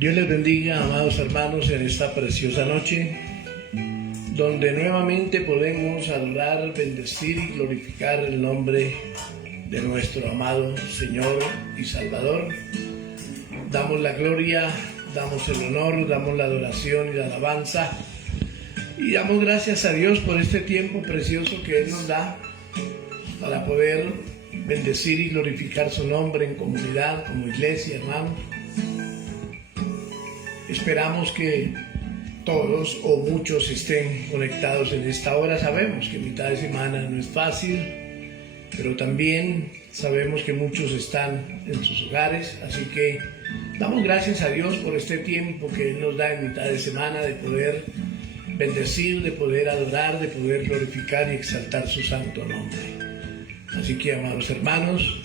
Dios les bendiga, amados hermanos, en esta preciosa noche, donde nuevamente podemos adorar, bendecir y glorificar el nombre de nuestro amado Señor y Salvador. Damos la gloria, damos el honor, damos la adoración y la alabanza, y damos gracias a Dios por este tiempo precioso que Él nos da para poder bendecir y glorificar su nombre en comunidad, como iglesia, hermanos. Esperamos que todos o muchos estén conectados en esta hora. Sabemos que mitad de semana no es fácil, pero también sabemos que muchos están en sus hogares, así que damos gracias a Dios por este tiempo que Él nos da en mitad de semana de poder bendecir, de poder adorar, de poder glorificar y exaltar su santo nombre. Así que, amados hermanos,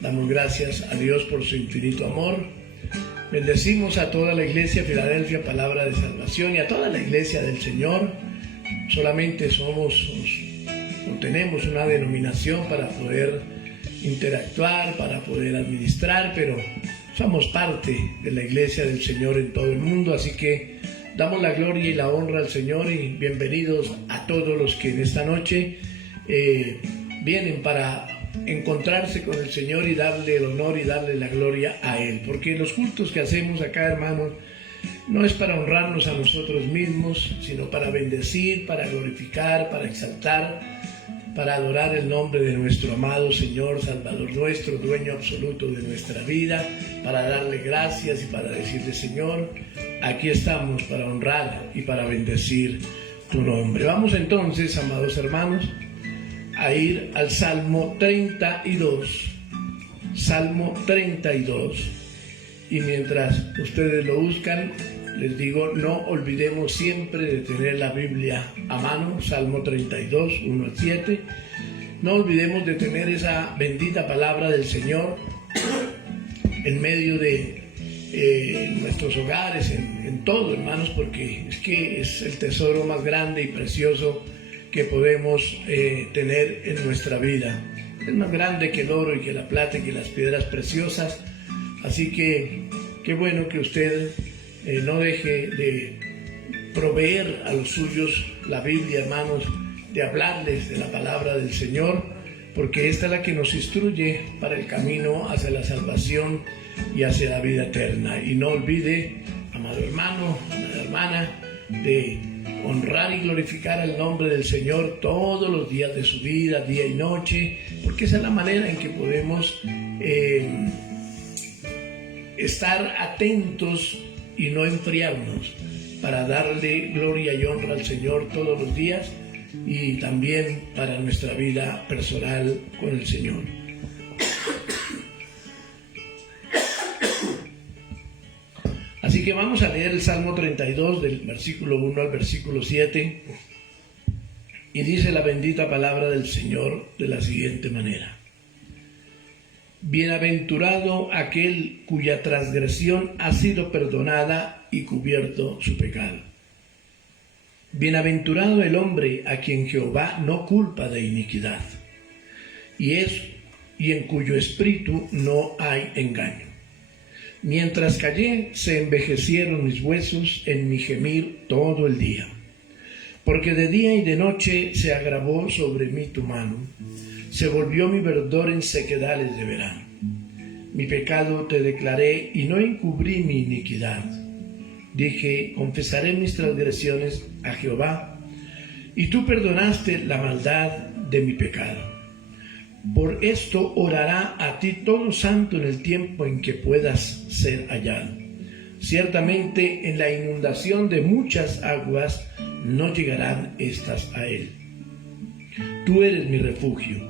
damos gracias a Dios por su infinito amor. Bendecimos a toda la iglesia Filadelfia, Palabra de Salvación, y a toda la iglesia del Señor. Solamente tenemos una denominación para poder interactuar, para poder administrar, pero somos parte de la iglesia del Señor en todo el mundo, así que damos la gloria y la honra al Señor, y bienvenidos a todos los que en esta noche vienen para encontrarse con el Señor y darle el honor y darle la gloria a Él, porque los cultos que hacemos acá, hermanos, no es para honrarnos a nosotros mismos, sino para bendecir, para glorificar, para exaltar, para adorar el nombre de nuestro amado Señor, Salvador nuestro, dueño absoluto de nuestra vida, para darle gracias y para decirle: Señor, aquí estamos para honrar y para bendecir tu nombre. Vamos entonces, amados hermanos, a ir al Salmo 32, Salmo 32, y mientras ustedes lo buscan, les digo, no olvidemos siempre de tener la Biblia a mano, Salmo 32, 1 al 7, no olvidemos de tener esa bendita palabra del Señor en medio de nuestros hogares, en todo, hermanos, porque es que es el tesoro más grande y precioso que podemos tener en nuestra vida. Es más grande que el oro y que la plata y que las piedras preciosas. Así que qué bueno que usted no deje de proveer a los suyos la Biblia, hermanos, de hablarles de la palabra del Señor, porque esta es la que nos instruye para el camino hacia la salvación y hacia la vida eterna. Y no olvide, amado hermano, amada hermana, de honrar y glorificar el nombre del Señor todos los días de su vida, día y noche, porque esa es la manera en que podemos estar atentos y no enfriarnos, para darle gloria y honra al Señor todos los días, y también para nuestra vida personal con el Señor. Así que vamos a leer el Salmo 32 del versículo 1 al versículo 7, y dice la bendita palabra del Señor de la siguiente manera: Bienaventurado aquel cuya transgresión ha sido perdonada y cubierto su pecado. Bienaventurado el hombre a quien Jehová no culpa de iniquidad, y en cuyo espíritu no hay engaño. Mientras callé, se envejecieron mis huesos en mi gemir todo el día, porque de día y de noche se agravó sobre mí tu mano, se volvió mi verdor en sequedales de verano. Mi pecado te declaré y no encubrí mi iniquidad. Dije: confesaré mis transgresiones a Jehová, y tú perdonaste la maldad de mi pecado. Por esto orará a ti todo santo en el tiempo en que puedas ser hallado. Ciertamente en la inundación de muchas aguas no llegarán estas a él. Tú eres mi refugio,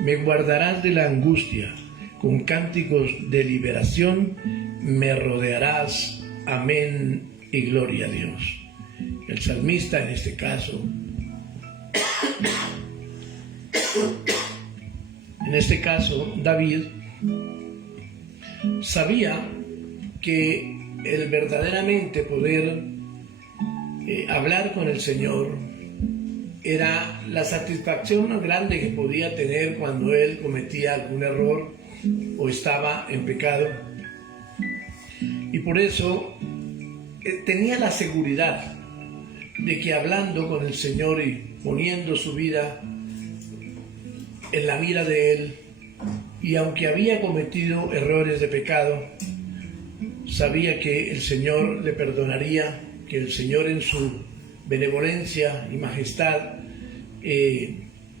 me guardarás de la angustia, con cánticos de liberación me rodearás. Amén y gloria a Dios. El salmista, en este caso, David, sabía que el verdaderamente poder hablar con el Señor era la satisfacción más grande que podía tener cuando él cometía algún error o estaba en pecado. Y por eso tenía la seguridad de que hablando con el Señor y poniendo su vida en la mira de Él, y aunque había cometido errores de pecado, sabía que el Señor le perdonaría, que el Señor en su benevolencia y majestad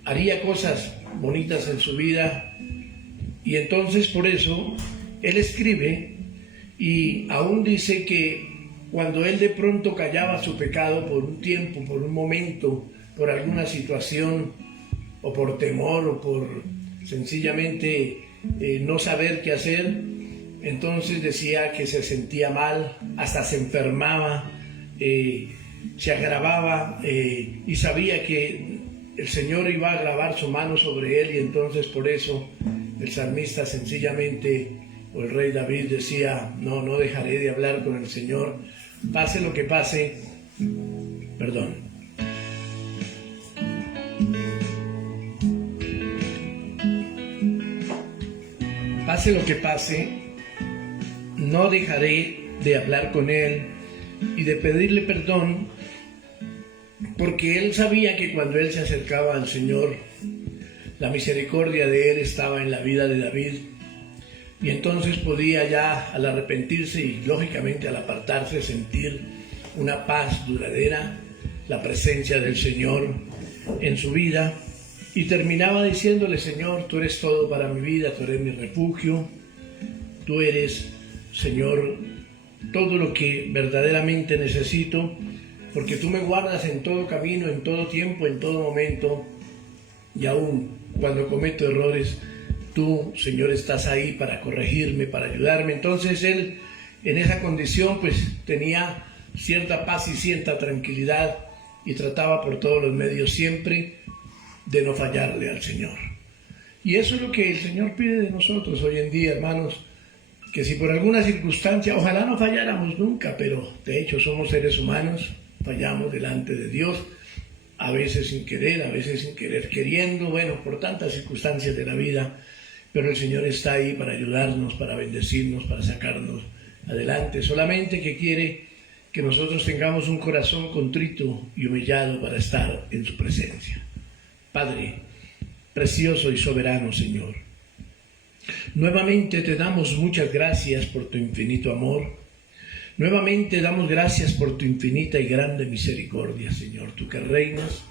haría cosas bonitas en su vida. Y entonces por eso él escribe y aún dice que cuando él de pronto callaba su pecado por un tiempo, por un momento, por alguna situación o por temor o por sencillamente no saber qué hacer, entonces decía que se sentía mal, hasta se enfermaba, se agravaba y sabía que el Señor iba a grabar su mano sobre él, y entonces por eso el salmista sencillamente, o el rey David decía, no dejaré de hablar con el Señor, pase lo que pase, perdón. Pase lo que pase, no dejaré de hablar con él y de pedirle perdón, porque él sabía que cuando él se acercaba al Señor, la misericordia de él estaba en la vida de David, y entonces podía ya al arrepentirse y lógicamente al apartarse sentir una paz duradera, la presencia del Señor en su vida, y terminaba diciéndole: Señor, tú eres todo para mi vida, tú eres mi refugio, tú eres, Señor, todo lo que verdaderamente necesito, porque tú me guardas en todo camino, en todo tiempo, en todo momento, y aún cuando cometo errores, tú, Señor, estás ahí para corregirme, para ayudarme. Entonces él, en esa condición, pues tenía cierta paz y cierta tranquilidad, y trataba por todos los medios siempre de no fallarle al Señor. Y eso es lo que el Señor pide de nosotros hoy en día, hermanos, que si por alguna circunstancia, ojalá no falláramos nunca, pero de hecho somos seres humanos, fallamos delante de Dios, a veces sin querer, a veces sin querer queriendo, bueno, por tantas circunstancias de la vida, pero el Señor está ahí para ayudarnos, para bendecirnos, para sacarnos adelante, solamente que quiere que nosotros tengamos un corazón contrito y humillado para estar en su presencia. Padre, precioso y soberano Señor, nuevamente te damos muchas gracias por tu infinito amor. Nuevamente damos gracias por tu infinita y grande misericordia, Señor. Tú que reinas,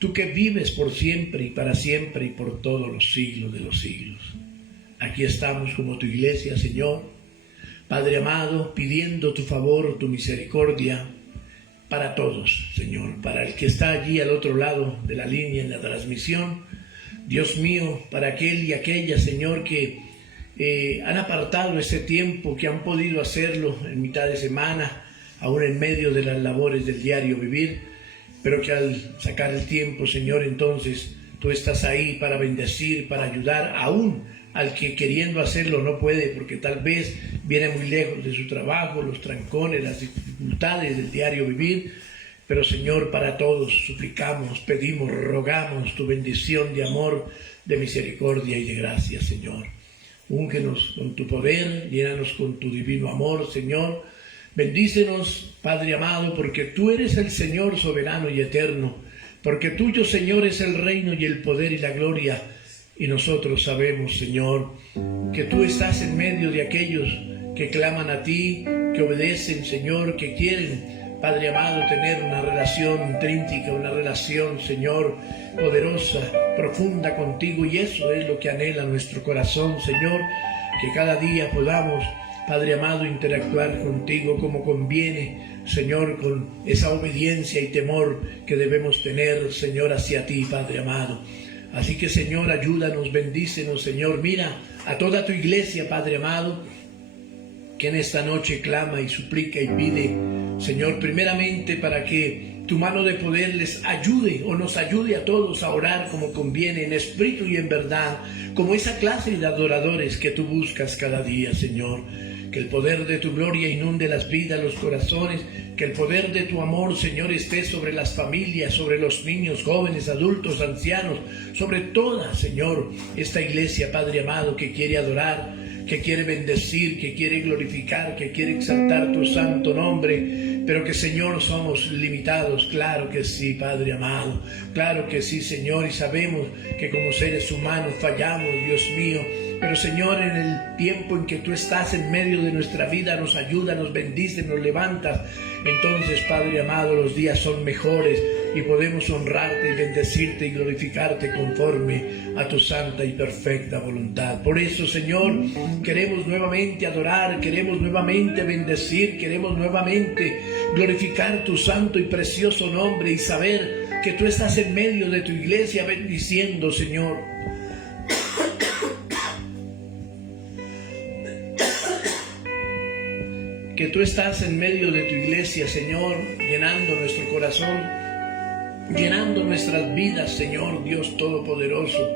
tú que vives por siempre y por todos los siglos de los siglos. Aquí estamos como tu iglesia, Señor. Padre amado, pidiendo tu favor, tu misericordia para todos, Señor. Para el que está allí al otro lado de la línea en la transmisión. Dios mío, para aquel y aquella, Señor, que han apartado ese tiempo, que han podido hacerlo en mitad de semana, aún en medio de las labores del diario vivir, pero que al sacar el tiempo, Señor, entonces tú estás ahí para bendecir, para ayudar, aún al que queriendo hacerlo no puede, porque tal vez viene muy lejos de su trabajo, los trancones, las dificultades del diario vivir. Pero Señor, para todos suplicamos, pedimos, rogamos tu bendición de amor, de misericordia y de gracia, Señor. Úngenos con tu poder, llénanos con tu divino amor, Señor. Bendícenos, Padre amado, porque tú eres el Señor soberano y eterno, porque tuyo, Señor, es el reino y el poder y la gloria. Y nosotros sabemos, Señor, que tú estás en medio de aquellos que claman a ti, que obedecen, Señor, que quieren, Padre amado, tener una relación intrínseca, una relación, Señor, poderosa, profunda contigo, y eso es lo que anhela nuestro corazón, Señor, que cada día podamos, Padre amado, interactuar contigo como conviene, Señor, con esa obediencia y temor que debemos tener, Señor, hacia ti, Padre amado. Así que, Señor, ayúdanos, bendícenos, Señor. Mira a toda tu iglesia, Padre amado, que en esta noche clama y suplica y pide, Señor, primeramente para que tu mano de poder les ayude o nos ayude a todos a orar como conviene, en espíritu y en verdad, como esa clase de adoradores que tú buscas cada día, Señor. Que el poder de tu gloria inunde las vidas, los corazones, que el poder de tu amor, Señor, esté sobre las familias, sobre los niños, jóvenes, adultos, ancianos, sobre toda, Señor, esta iglesia, Padre amado, que quiere adorar, que quiere bendecir, que quiere glorificar, que quiere exaltar tu santo nombre, pero que, Señor, somos limitados. Claro que sí, Padre amado, claro que sí, Señor, y sabemos que como seres humanos fallamos, Dios mío, pero, Señor, en el tiempo en que tú estás en medio de nuestra vida, nos ayuda, nos bendice, nos levantas. Entonces, Padre amado, los días son mejores y podemos honrarte y bendecirte y glorificarte conforme a tu santa y perfecta voluntad. Por eso, Señor, queremos nuevamente adorar, queremos nuevamente bendecir, queremos nuevamente glorificar tu santo y precioso nombre y saber que tú estás en medio de tu iglesia bendiciendo, Señor. Que tú estás en medio de tu iglesia, Señor, llenando nuestro corazón, llenando nuestras vidas, Señor Dios Todopoderoso.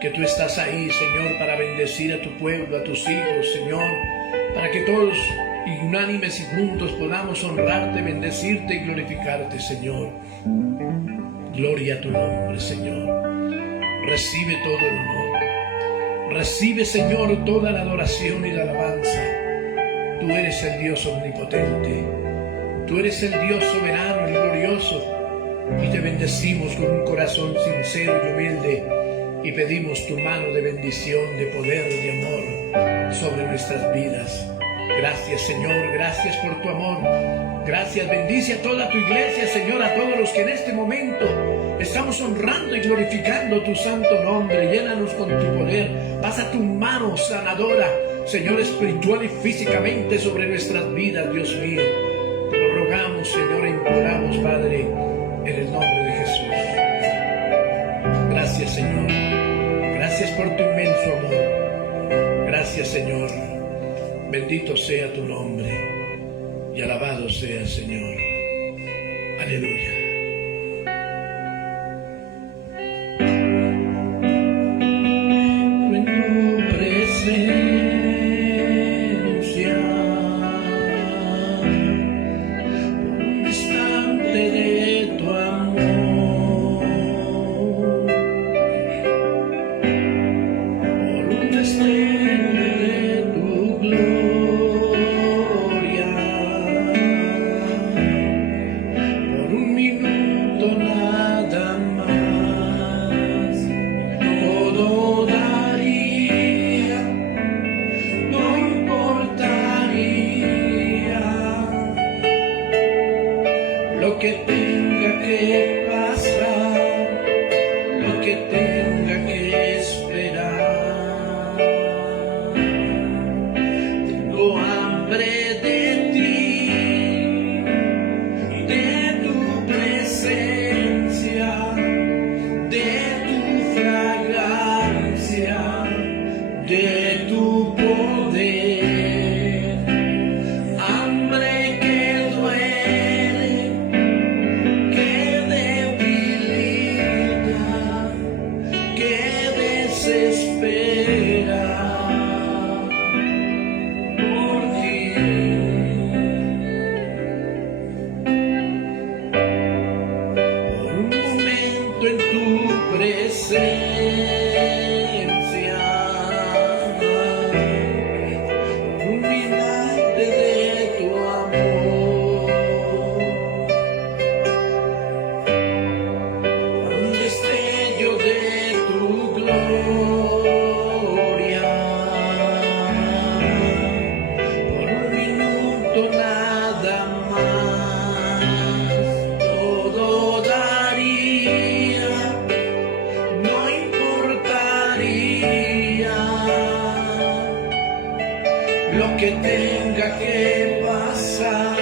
Que tú estás ahí, Señor, para bendecir a tu pueblo, a tus hijos, Señor, para que todos, unánimes y juntos, podamos honrarte, bendecirte y glorificarte, Señor. Gloria a tu nombre, Señor. Recibe todo el honor. Recibe, Señor, toda la adoración y la alabanza. Tú eres el Dios omnipotente, tú eres el Dios soberano y glorioso, y te bendecimos con un corazón sincero y humilde, y pedimos tu mano de bendición, de poder, de amor sobre nuestras vidas. Gracias, Señor, gracias por tu amor, gracias, bendice a toda tu iglesia, Señor, a todos los que en este momento estamos honrando y glorificando tu santo nombre. Llénanos con tu poder, pasa tu mano sanadora, Señor, espiritual y físicamente sobre nuestras vidas, Dios mío. Te lo rogamos, Señor, e imploramos, Padre, en el nombre de Jesús. Gracias, Señor. Gracias por tu inmenso amor. Gracias, Señor. Bendito sea tu nombre y alabado sea el Señor. Aleluya. Lo que tenga que pasar, lo que tenga que esperar. Tengo hambre de ti, de tu presencia, de tu fragancia, de tu poder. Hambre que duele, desespera por ti. Por un momento en tu presencia, por un instante de tu amor, por un destello de tu gloria. Lo que tenga que pasar,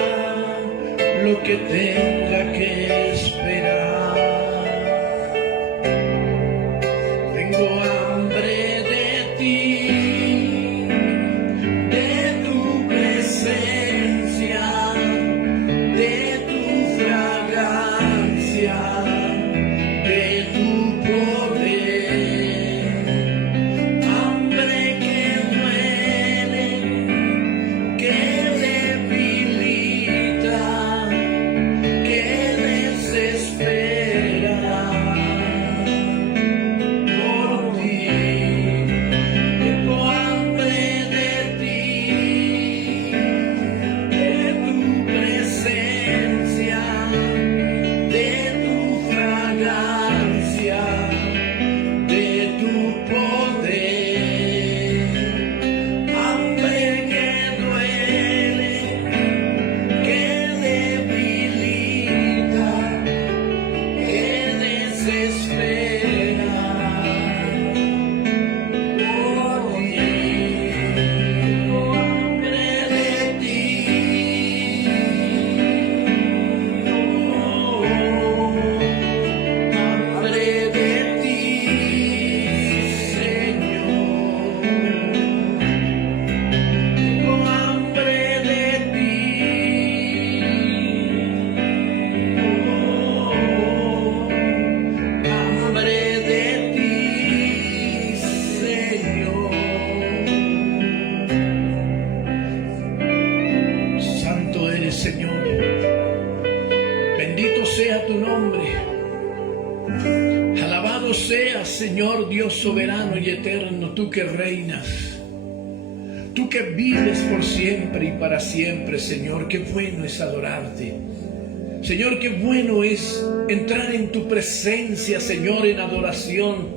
lo que tenga que esperar. Tengo hambre de ti, de tu presencia, de tu fragancia, de tu poder. Hambre que duele, que debilita, que Señor Dios soberano y eterno, tú que reinas, tú que vives por siempre y para siempre, Señor. Qué bueno es adorarte. Señor, qué bueno es entrar en tu presencia, Señor, en adoración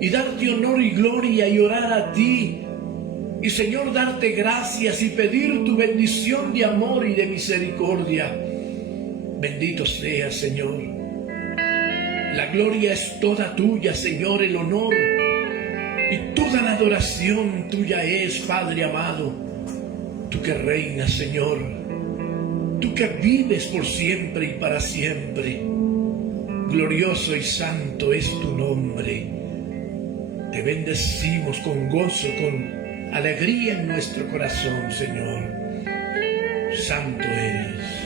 y darte honor y gloria y orar a ti. Y, Señor, darte gracias y pedir tu bendición de amor y de misericordia. Bendito seas, Señor. La gloria es toda tuya, Señor, el honor y toda la adoración tuya es, Padre amado. Tú que reinas, Señor, tú que vives por siempre y para siempre. Glorioso y santo es tu nombre. Te bendecimos con gozo, con alegría en nuestro corazón, Señor. Santo eres.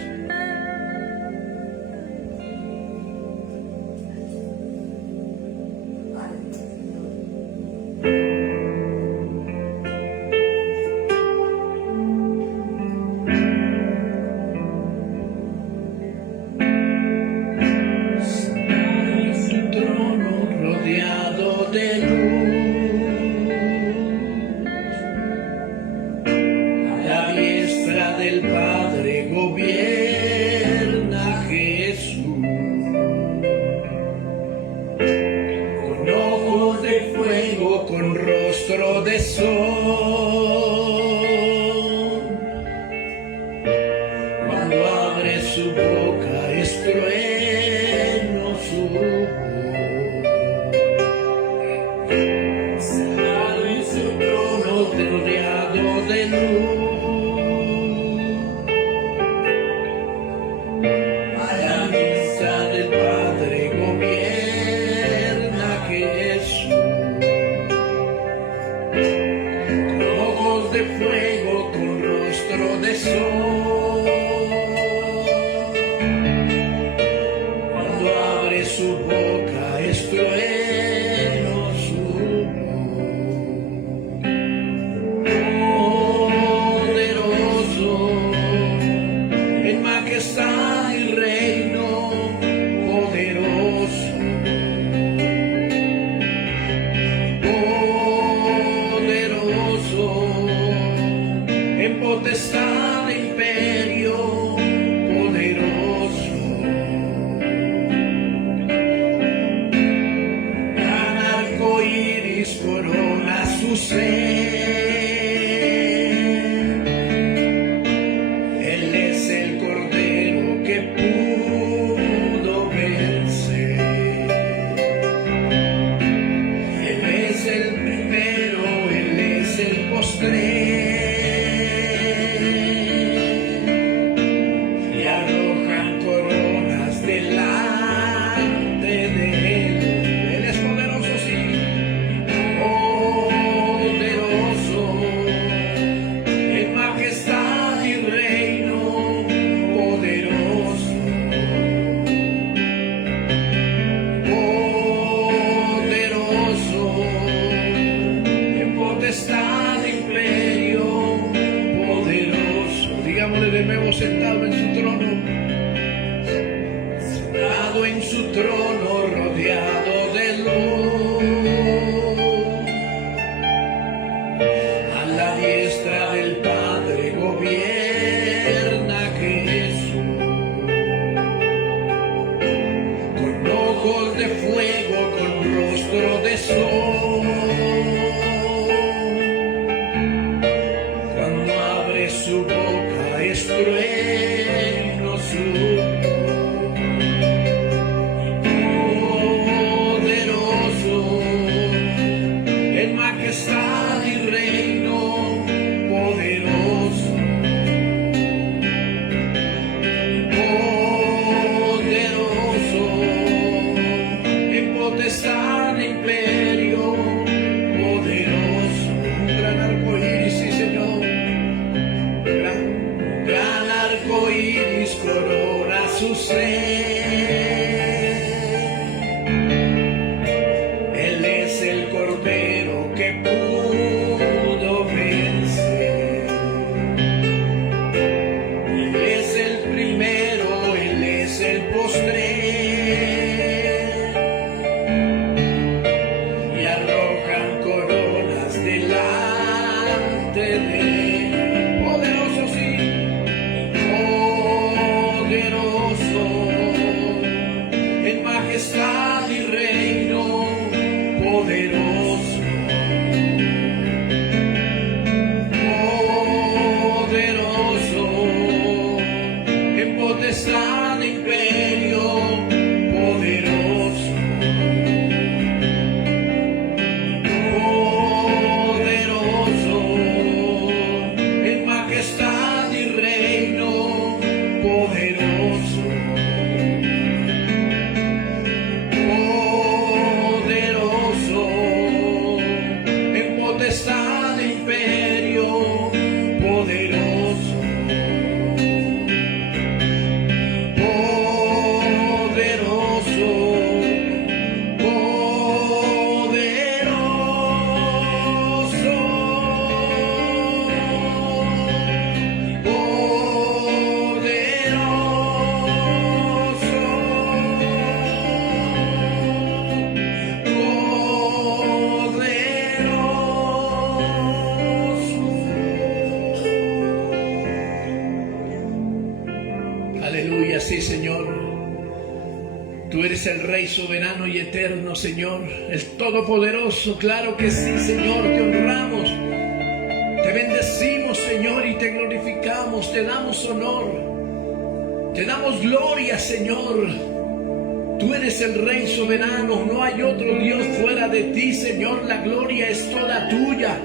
Señor. Tú eres el Rey soberano y eterno, Señor, el Todopoderoso. Claro que sí, Señor, te honramos, te bendecimos, Señor, y te glorificamos, te damos honor, te damos gloria, Señor. Tú eres el Rey soberano, no hay otro Dios fuera de ti, Señor. La gloria es toda tuya.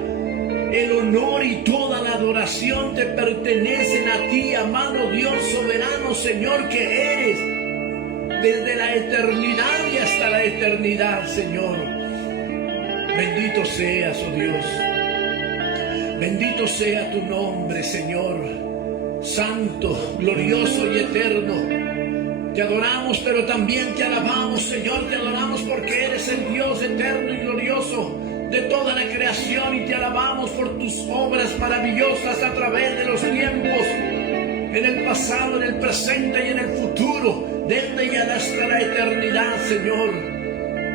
El honor y toda la adoración te pertenecen a ti, amado Dios soberano, Señor, que eres desde la eternidad y hasta la eternidad, Señor. Bendito seas, oh Dios. Bendito sea tu nombre, Señor. Santo, glorioso y eterno. Te adoramos, pero también te alabamos, Señor. Te adoramos porque eres el Dios eterno y glorioso de toda la creación, y te alabamos por tus obras maravillosas a través de los tiempos, en el pasado, en el presente y en el futuro, desde y hasta la eternidad, Señor.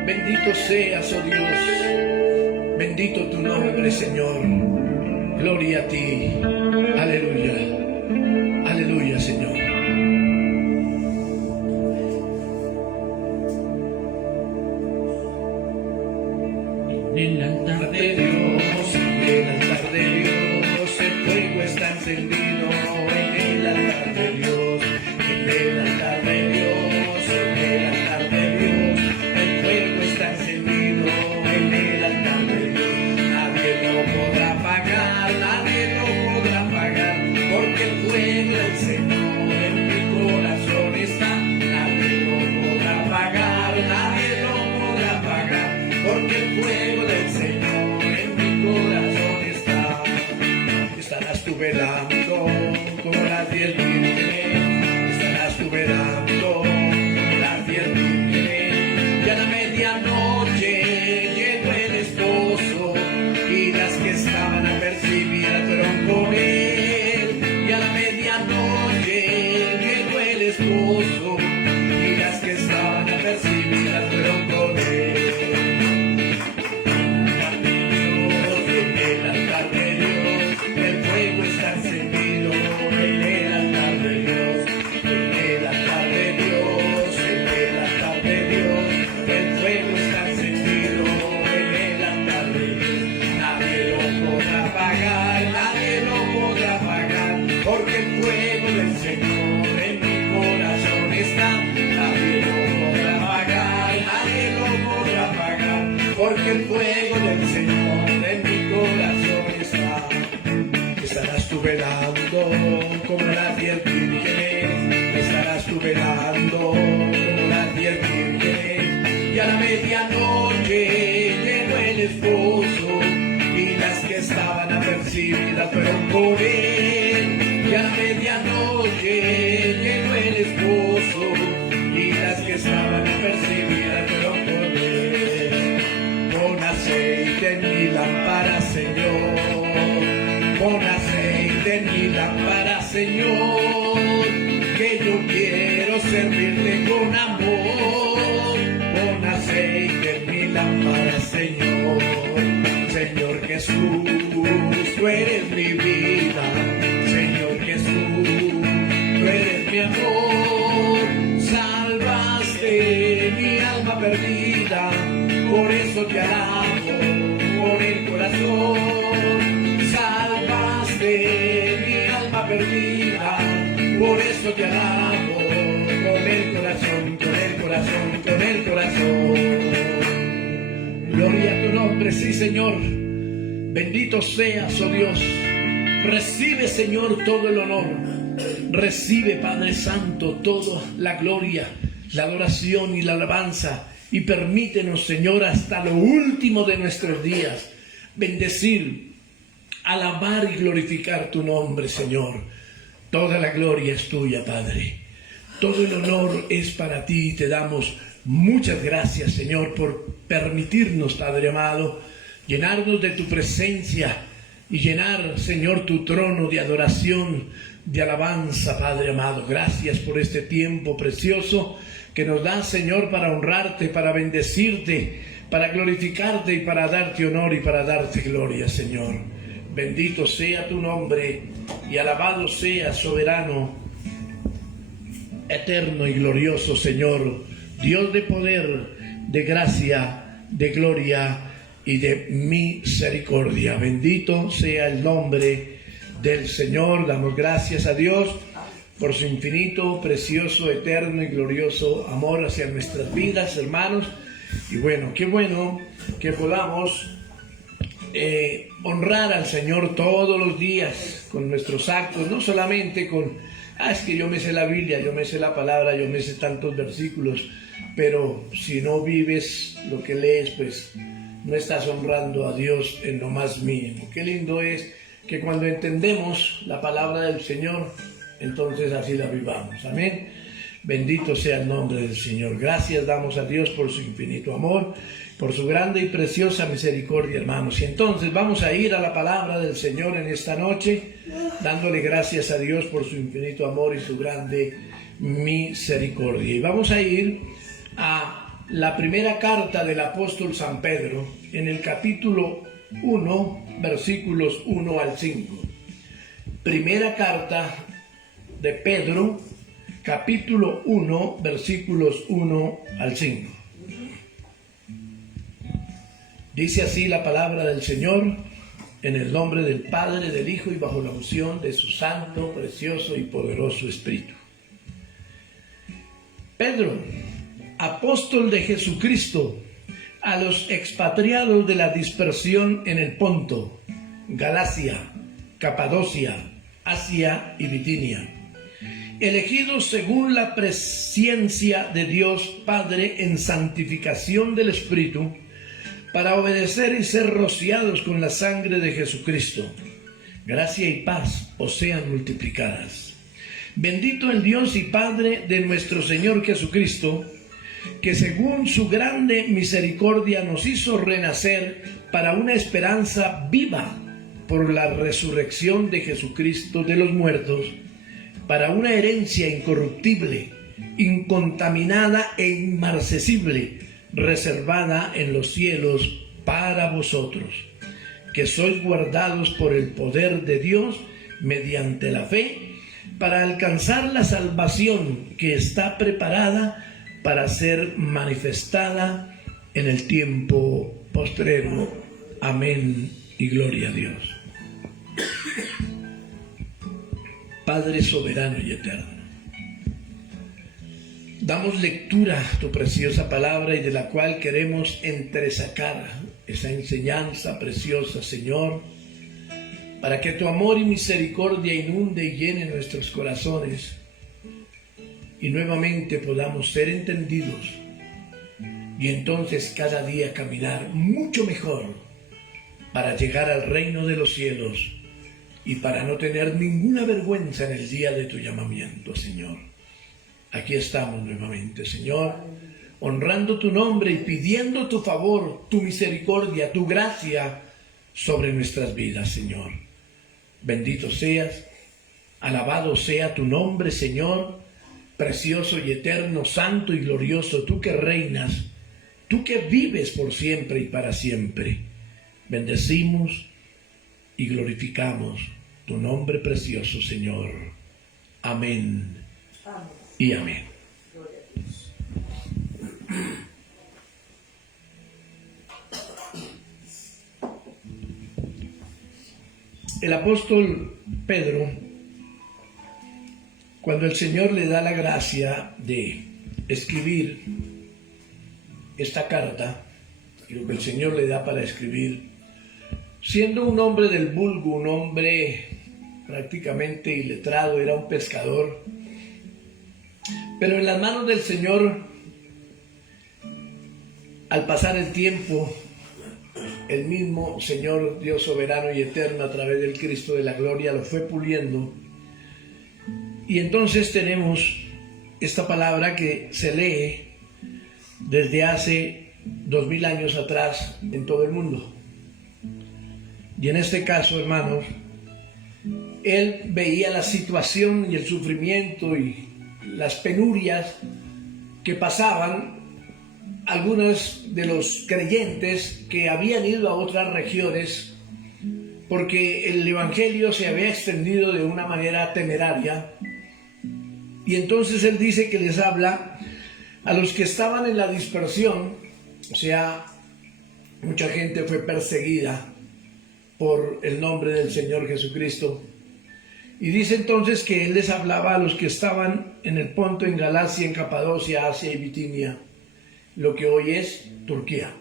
Bendito seas, oh Dios. Bendito tu nombre, Señor. Gloria a ti. Aleluya. Aleluya, Señor. En el altar de Dios, en el altar de Dios, el fuego está encendido. En el altar de Dios, en el altar de Dios, en el altar de Dios, el fuego está encendido. En el altar de Dios, nadie lo podrá apagar, nadie lo podrá apagar, porque el fuego del Señor en mi corazón está. Nadie lo podrá apagar, nadie lo podrá apagar, porque el fuego del Señor en mi corazón está. Estarás tú velando como las 10 vírgenes, estarás tú velando como las 10 vírgenes, y a la medianoche llegó el esposo, y las que estaban apercibidas fueron con él. Y a la medianoche llegó el esposo, y las que estaban apercibidas fueron con él. Porque el fuego del Señor en mi corazón está. Estarás tú velando como las 10 vírgenes, estarás tú velando como las 10 vírgenes, y a la medianoche llegó el esposo, y las que estaban apercibidas fueron por él. Y a la medianoche llegó el esposo, y las que estaban apercibidas fueron por él. Aceite en mi lámpara, Señor, pon aceite en mi lámpara, Señor, que yo quiero servirte con amor. Pon aceite en mi lámpara, Señor, Señor Jesús, tú eres mi vida, Señor Jesús, tú eres mi amor, salvaste mi alma perdida. Por eso te alabo con el corazón, salvaste mi alma perdida. Por eso te alabo con el corazón, con el corazón, con el corazón. Gloria a tu nombre, sí, Señor. Bendito seas, oh Dios. Recibe, Señor, todo el honor. Recibe, Padre Santo, toda la gloria, la adoración y la alabanza. Y permítenos, Señor, hasta lo último de nuestros días, bendecir, alabar y glorificar tu nombre, Señor. Toda la gloria es tuya, Padre. Todo el honor es para ti y te damos muchas gracias, Señor, por permitirnos, Padre amado, llenarnos de tu presencia y llenar, Señor, tu trono de adoración, de alabanza, Padre amado. Gracias por este tiempo precioso que nos das, Señor, para honrarte, para bendecirte, para glorificarte y para darte honor y para darte gloria, Señor. Bendito sea tu nombre y alabado sea, soberano, eterno y glorioso Señor, Dios de poder, de gracia, de gloria y de misericordia. Bendito sea el nombre del Señor. Damos gracias a Dios por su infinito, precioso, eterno y glorioso amor hacia nuestras vidas, hermanos. Y bueno, qué bueno que podamos honrar al Señor todos los días con nuestros actos, no solamente con, es que yo me sé la Biblia, yo me sé la palabra, yo me sé tantos versículos, pero si no vives lo que lees, pues no estás honrando a Dios en lo más mínimo. Qué lindo es que cuando entendemos la palabra del Señor, entonces así la vivamos. Amén. Bendito sea el nombre del Señor. Gracias damos a Dios por su infinito amor, por su grande y preciosa misericordia, hermanos. Y entonces vamos a ir a la palabra del Señor en esta noche, dándole gracias a Dios por su infinito amor y su grande misericordia. Y vamos a ir a la primera carta del apóstol San Pedro, en el capítulo 1, versículos 1 al 5. Primera carta de Pedro, capítulo 1, versículos 1 al 5. Dice así la palabra del Señor, en el nombre del Padre, del Hijo y bajo la unción de su santo, precioso y poderoso Espíritu. Pedro, apóstol de Jesucristo, a los expatriados de la dispersión en el Ponto, Galacia, Capadocia, Asia y Bitinia, elegidos según la presciencia de Dios Padre en santificación del Espíritu, para obedecer y ser rociados con la sangre de Jesucristo. Gracia y paz os sean multiplicadas. Bendito el Dios y Padre de nuestro Señor Jesucristo, que según su grande misericordia nos hizo renacer para una esperanza viva por la resurrección de Jesucristo de los muertos, para una herencia incorruptible, incontaminada e inmarcesible, reservada en los cielos para vosotros, que sois guardados por el poder de Dios mediante la fe, para alcanzar la salvación que está preparada para ser manifestada en el tiempo postrero. Amén y gloria a Dios. Padre soberano y eterno, damos lectura a tu preciosa palabra y de la cual queremos entresacar esa enseñanza preciosa, Señor, para que tu amor y misericordia inunde y llene nuestros corazones y nuevamente podamos ser entendidos y entonces cada día caminar mucho mejor para llegar al reino de los cielos y para no tener ninguna vergüenza en el día de tu llamamiento, Señor. Aquí estamos nuevamente, Señor, honrando tu nombre y pidiendo tu favor, tu misericordia, tu gracia sobre nuestras vidas, Señor. Bendito seas, alabado sea tu nombre, Señor, precioso y eterno, santo y glorioso, tú que reinas, tú que vives por siempre y para siempre. Bendecimos y glorificamos tu nombre precioso, Señor. Amén. Amén. Y amén. El apóstol Pedro, cuando el Señor le da la gracia de escribir esta carta, y lo que el Señor le da para escribir, siendo un hombre del vulgo, un hombre prácticamente iletrado, era un pescador, pero en las manos del Señor, al pasar el tiempo, el mismo Señor Dios soberano y eterno a través del Cristo de la gloria lo fue puliendo. Y entonces tenemos esta palabra que se lee desde hace 2000 años atrás en todo el mundo. Y en este caso, hermanos, él veía la situación y el sufrimiento y las penurias que pasaban algunos de los creyentes que habían ido a otras regiones porque el evangelio se había extendido de una manera temeraria Y entonces él dice que les habla a los que estaban en la dispersión, o sea, mucha gente fue perseguida por el nombre del Señor Jesucristo. Y dice entonces que él les hablaba a los que estaban en el Ponto, en Galacia, en Capadocia, Asia y Bitinia, lo que hoy es Turquía.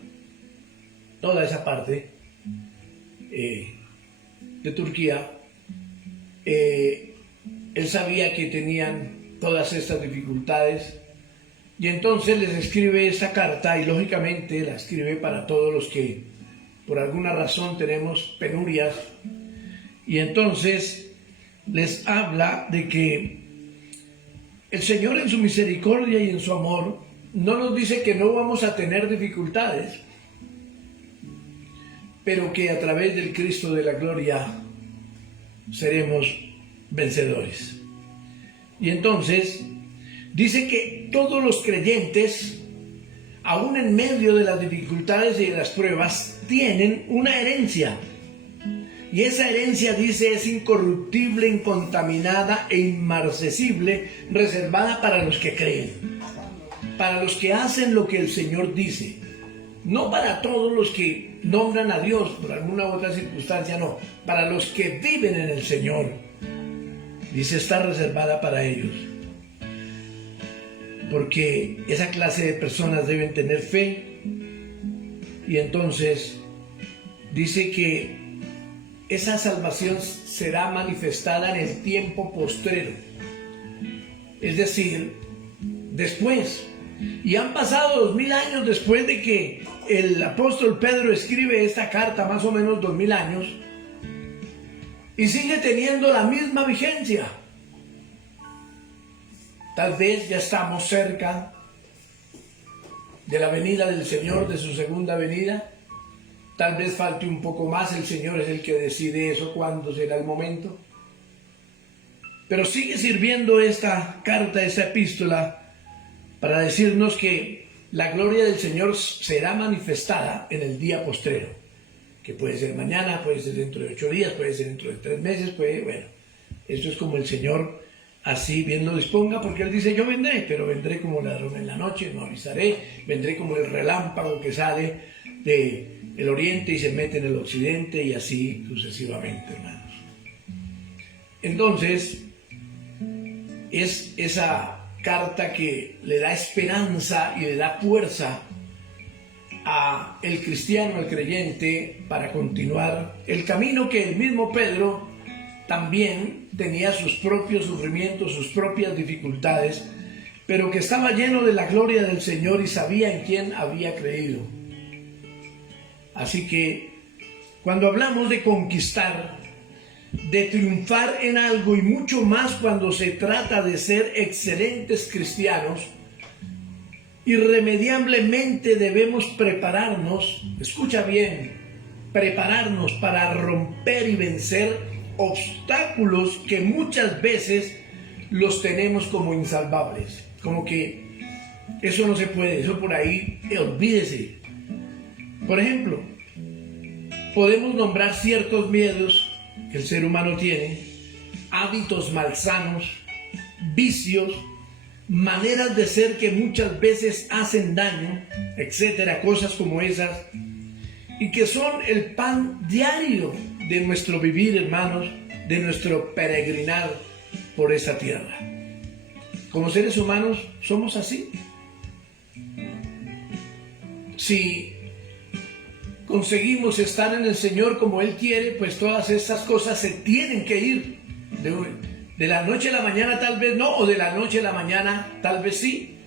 Toda esa parte de Turquía, él sabía que tenían todas estas dificultades, y entonces les escribe esta carta, y lógicamente la escribe para todos los que por alguna razón tenemos penurias, y entonces les habla de que el Señor en su misericordia y en su amor no nos dice que no vamos a tener dificultades, pero que a través del Cristo de la gloria seremos vencedores. Y entonces dice que todos los creyentes, aún en medio de las dificultades y de las pruebas, tienen una herencia. Y esa herencia, dice, es incorruptible, incontaminada e inmarcesible, reservada para los que creen, para los que hacen lo que el Señor dice. No para todos los que nombran a Dios por alguna u otra circunstancia, no. Para los que viven en el Señor. Dice, está reservada para ellos. Porque esa clase de personas deben tener fe. Y entonces dice que esa salvación será manifestada en el tiempo postrero. Es decir, después. Y han pasado 2000 años después de que el apóstol Pedro escribe esta carta, más o menos 2000 años, y sigue teniendo la misma vigencia. Tal vez ya estamos cerca de la venida del Señor, de su segunda venida. Tal vez falte un poco más, el Señor es el que decide eso, cuándo será el momento. Pero sigue sirviendo esta carta, esta epístola, para decirnos que la gloria del Señor será manifestada en el día postrero, que puede ser mañana, puede ser dentro de 8 días, puede ser dentro de 3 meses, bueno, esto es como el Señor así bien lo disponga, porque Él dice, yo vendré, pero vendré como ladrón en la noche, no avisaré, vendré como el relámpago que sale del oriente y se mete en el occidente, y así sucesivamente, hermanos. Entonces, es esa carta que le da esperanza y le da fuerza a el cristiano, al creyente, para continuar el camino que el mismo Pedro también tenía sus propios sufrimientos, sus propias dificultades, pero que estaba lleno de la gloria del Señor y sabía en quién había creído. Así que cuando hablamos de conquistar, de triunfar en algo, y mucho más cuando se trata de ser excelentes cristianos, irremediablemente debemos prepararnos, escucha bien, prepararnos para romper y vencer obstáculos que muchas veces los tenemos como insalvables, como que eso no se puede, eso por ahí, olvídese. Por ejemplo, podemos nombrar ciertos miedos que el ser humano tiene, hábitos malsanos, vicios, maneras de ser que muchas veces hacen daño, etcétera, cosas como esas, y que son el pan diario de nuestro vivir, hermanos, de nuestro peregrinar por esta tierra. Como seres humanos somos así. Si conseguimos estar en el Señor como Él quiere, pues todas estas cosas se tienen que ir. De la noche a la mañana tal vez no, o de la noche a la mañana tal vez sí.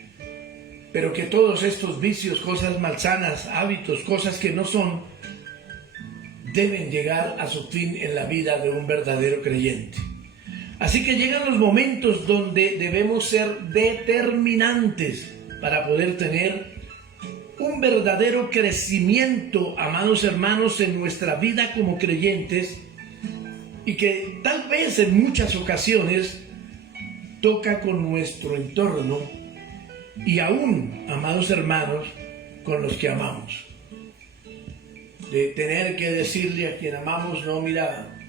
Pero que todos estos vicios, cosas malsanas, hábitos, cosas que no son, deben llegar a su fin en la vida de un verdadero creyente. Así que llegan los momentos donde debemos ser determinantes para poder tener un verdadero crecimiento, amados hermanos, en nuestra vida como creyentes, y que tal vez en muchas ocasiones toca con nuestro entorno y aún, amados hermanos, con los que amamos. De tener que decirle a quien amamos, no, mira,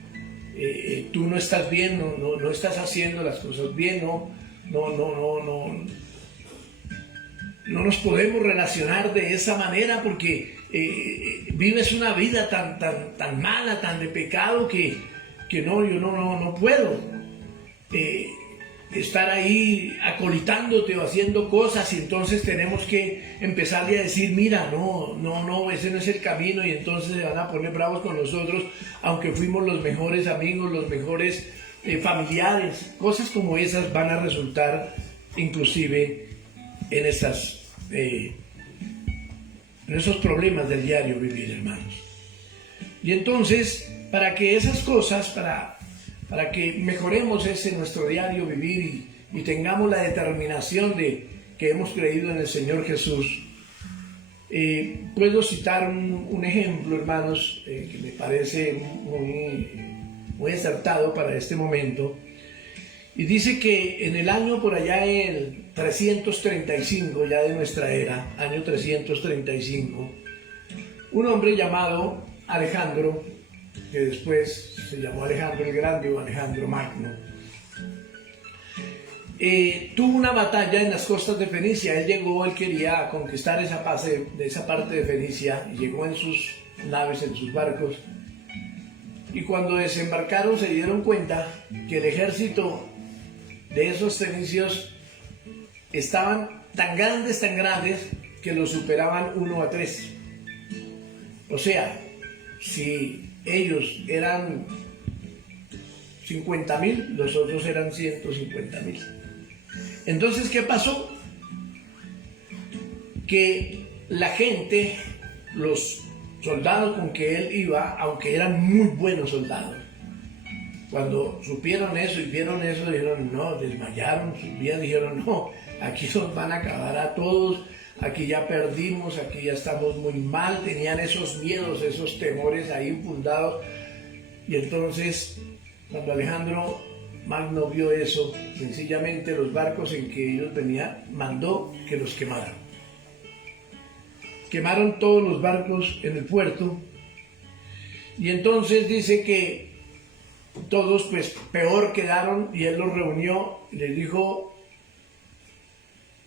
tú no estás bien, no estás haciendo las cosas bien, no, no nos podemos relacionar de esa manera porque vives una vida tan mala, tan de pecado que yo no puedo estar ahí acolitándote o haciendo cosas, y entonces tenemos que empezarle a decir, mira, no, ese no es el camino, y entonces se van a poner bravos con nosotros, aunque fuimos los mejores amigos, los mejores familiares. Cosas como esas van a resultar inclusive en esos problemas del diario vivir, hermanos. Y entonces, para que esas cosas, para que mejoremos nuestro diario vivir y tengamos la determinación de que hemos creído en el Señor Jesús, puedo citar un ejemplo, hermanos, que me parece muy acertado para este momento. Y dice que en el año por allá, el 335 ya de nuestra era, año 335, un hombre llamado Alejandro, que después se llamó Alejandro el Grande o Alejandro Magno, tuvo una batalla en las costas de Fenicia. Él quería conquistar esa parte de Fenicia, y llegó en sus naves, en sus barcos, y cuando desembarcaron se dieron cuenta que el ejército de esos fenicios estaban tan grandes, que los superaban 1-3. O sea, si ellos eran 50,000, los otros eran 150,000. Entonces, ¿qué pasó? Que la gente, los soldados con que él iba, aunque eran muy buenos soldados, cuando supieron eso y vieron eso, dijeron, no, desmayaron, dijeron, no, aquí nos van a acabar a todos, aquí ya perdimos, aquí ya estamos muy mal. Tenían esos miedos, esos temores ahí infundados. Y entonces, cuando Alejandro Magno vio eso, sencillamente los barcos en que ellos venían, mandó que los quemaran. Quemaron todos los barcos en el puerto, y entonces dice que todos pues peor quedaron, y él los reunió y les dijo,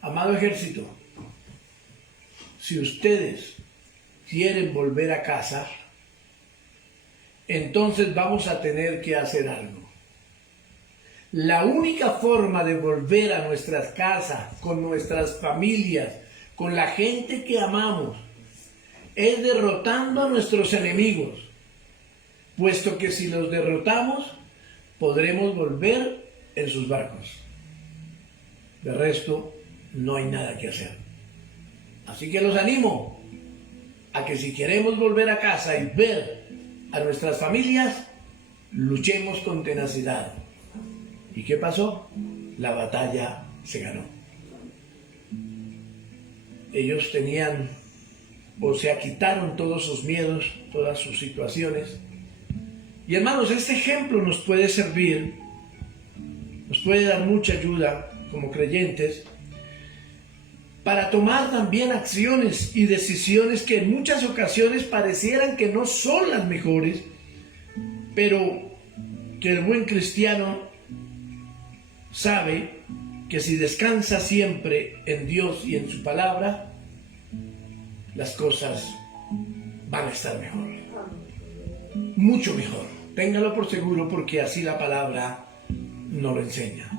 amado ejército, si ustedes quieren volver a casa, entonces vamos a tener que hacer algo. La única forma de volver a nuestras casas, con nuestras familias, con la gente que amamos, es derrotando a nuestros enemigos, puesto que si los derrotamos, podremos volver en sus barcos. De resto, no hay nada que hacer. Así que los animo a que si queremos volver a casa y ver a nuestras familias, luchemos con tenacidad. ¿Y qué pasó? La batalla se ganó. Ellos tenían, o sea, quitaron todos sus miedos, todas sus situaciones. Y hermanos, este ejemplo nos puede servir, nos puede dar mucha ayuda como creyentes para tomar también acciones y decisiones que en muchas ocasiones parecieran que no son las mejores, pero que el buen cristiano sabe que si descansa siempre en Dios y en su palabra, las cosas van a estar mejor, mucho mejor. Téngalo por seguro, porque así la palabra nos lo enseña.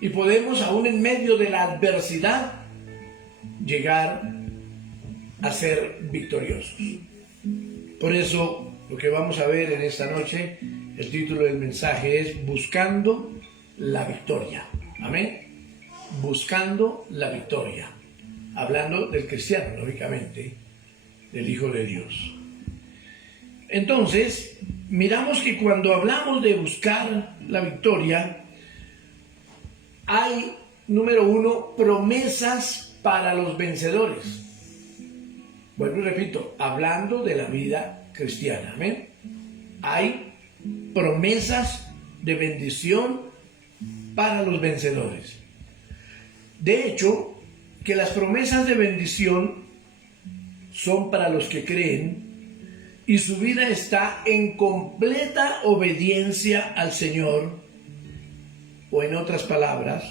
Y podemos, aún en medio de la adversidad, llegar a ser victoriosos. Por eso, lo que vamos a ver en esta noche, el título del mensaje es Buscando la Victoria. Amén. Buscando la victoria. Hablando del cristiano, lógicamente, del Hijo de Dios. Entonces, miramos que cuando hablamos de buscar la victoria, hay, número uno, promesas para los vencedores. Bueno, repito, hablando de la vida cristiana, amén. Hay promesas de bendición para los vencedores. De hecho, que las promesas de bendición son para los que creen y su vida está en completa obediencia al Señor, o en otras palabras,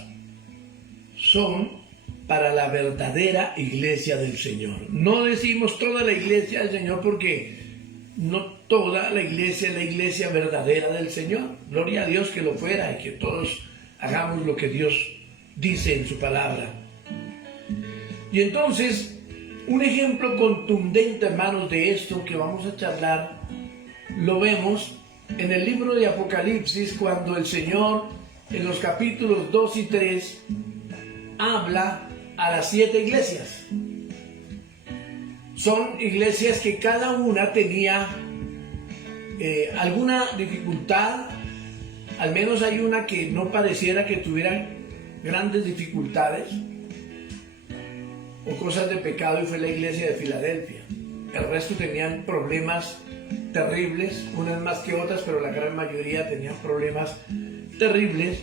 son para la verdadera iglesia del Señor. No decimos toda la iglesia del Señor porque no toda la iglesia es la iglesia verdadera del Señor. Gloria a Dios que lo fuera y que todos hagamos lo que Dios dice en su palabra. Y entonces, un ejemplo contundente, hermanos, de esto que vamos a charlar, lo vemos en el libro de Apocalipsis, cuando el Señor, en los capítulos 2 y 3, habla a las 7 iglesias. Son iglesias que cada una tenía alguna dificultad. Al menos hay una que no pareciera que tuviera grandes dificultades o cosas de pecado, y fue la iglesia de Filadelfia. El resto tenían problemas terribles, unas más que otras, pero la gran mayoría tenían problemas terribles.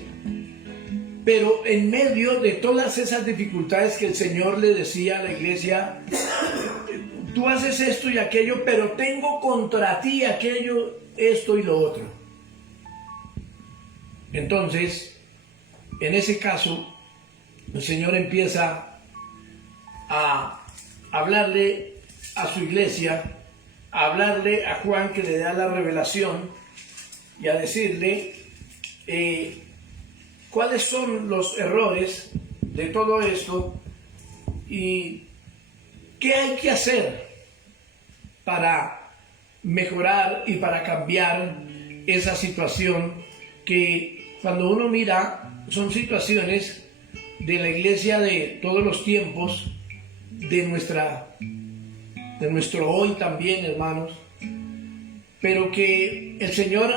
Pero en medio de todas esas dificultades que el Señor le decía a la iglesia, tú haces esto y aquello, pero tengo contra ti aquello, esto y lo otro. Entonces, en ese caso, el Señor empieza a hablarle a su iglesia, a hablarle a Juan, que le da la revelación, y a decirle cuáles son los errores de todo esto y qué hay que hacer para mejorar y para cambiar esa situación que, cuando uno mira, son situaciones de la iglesia de todos los tiempos, de nuestro hoy también, hermanos, pero que el Señor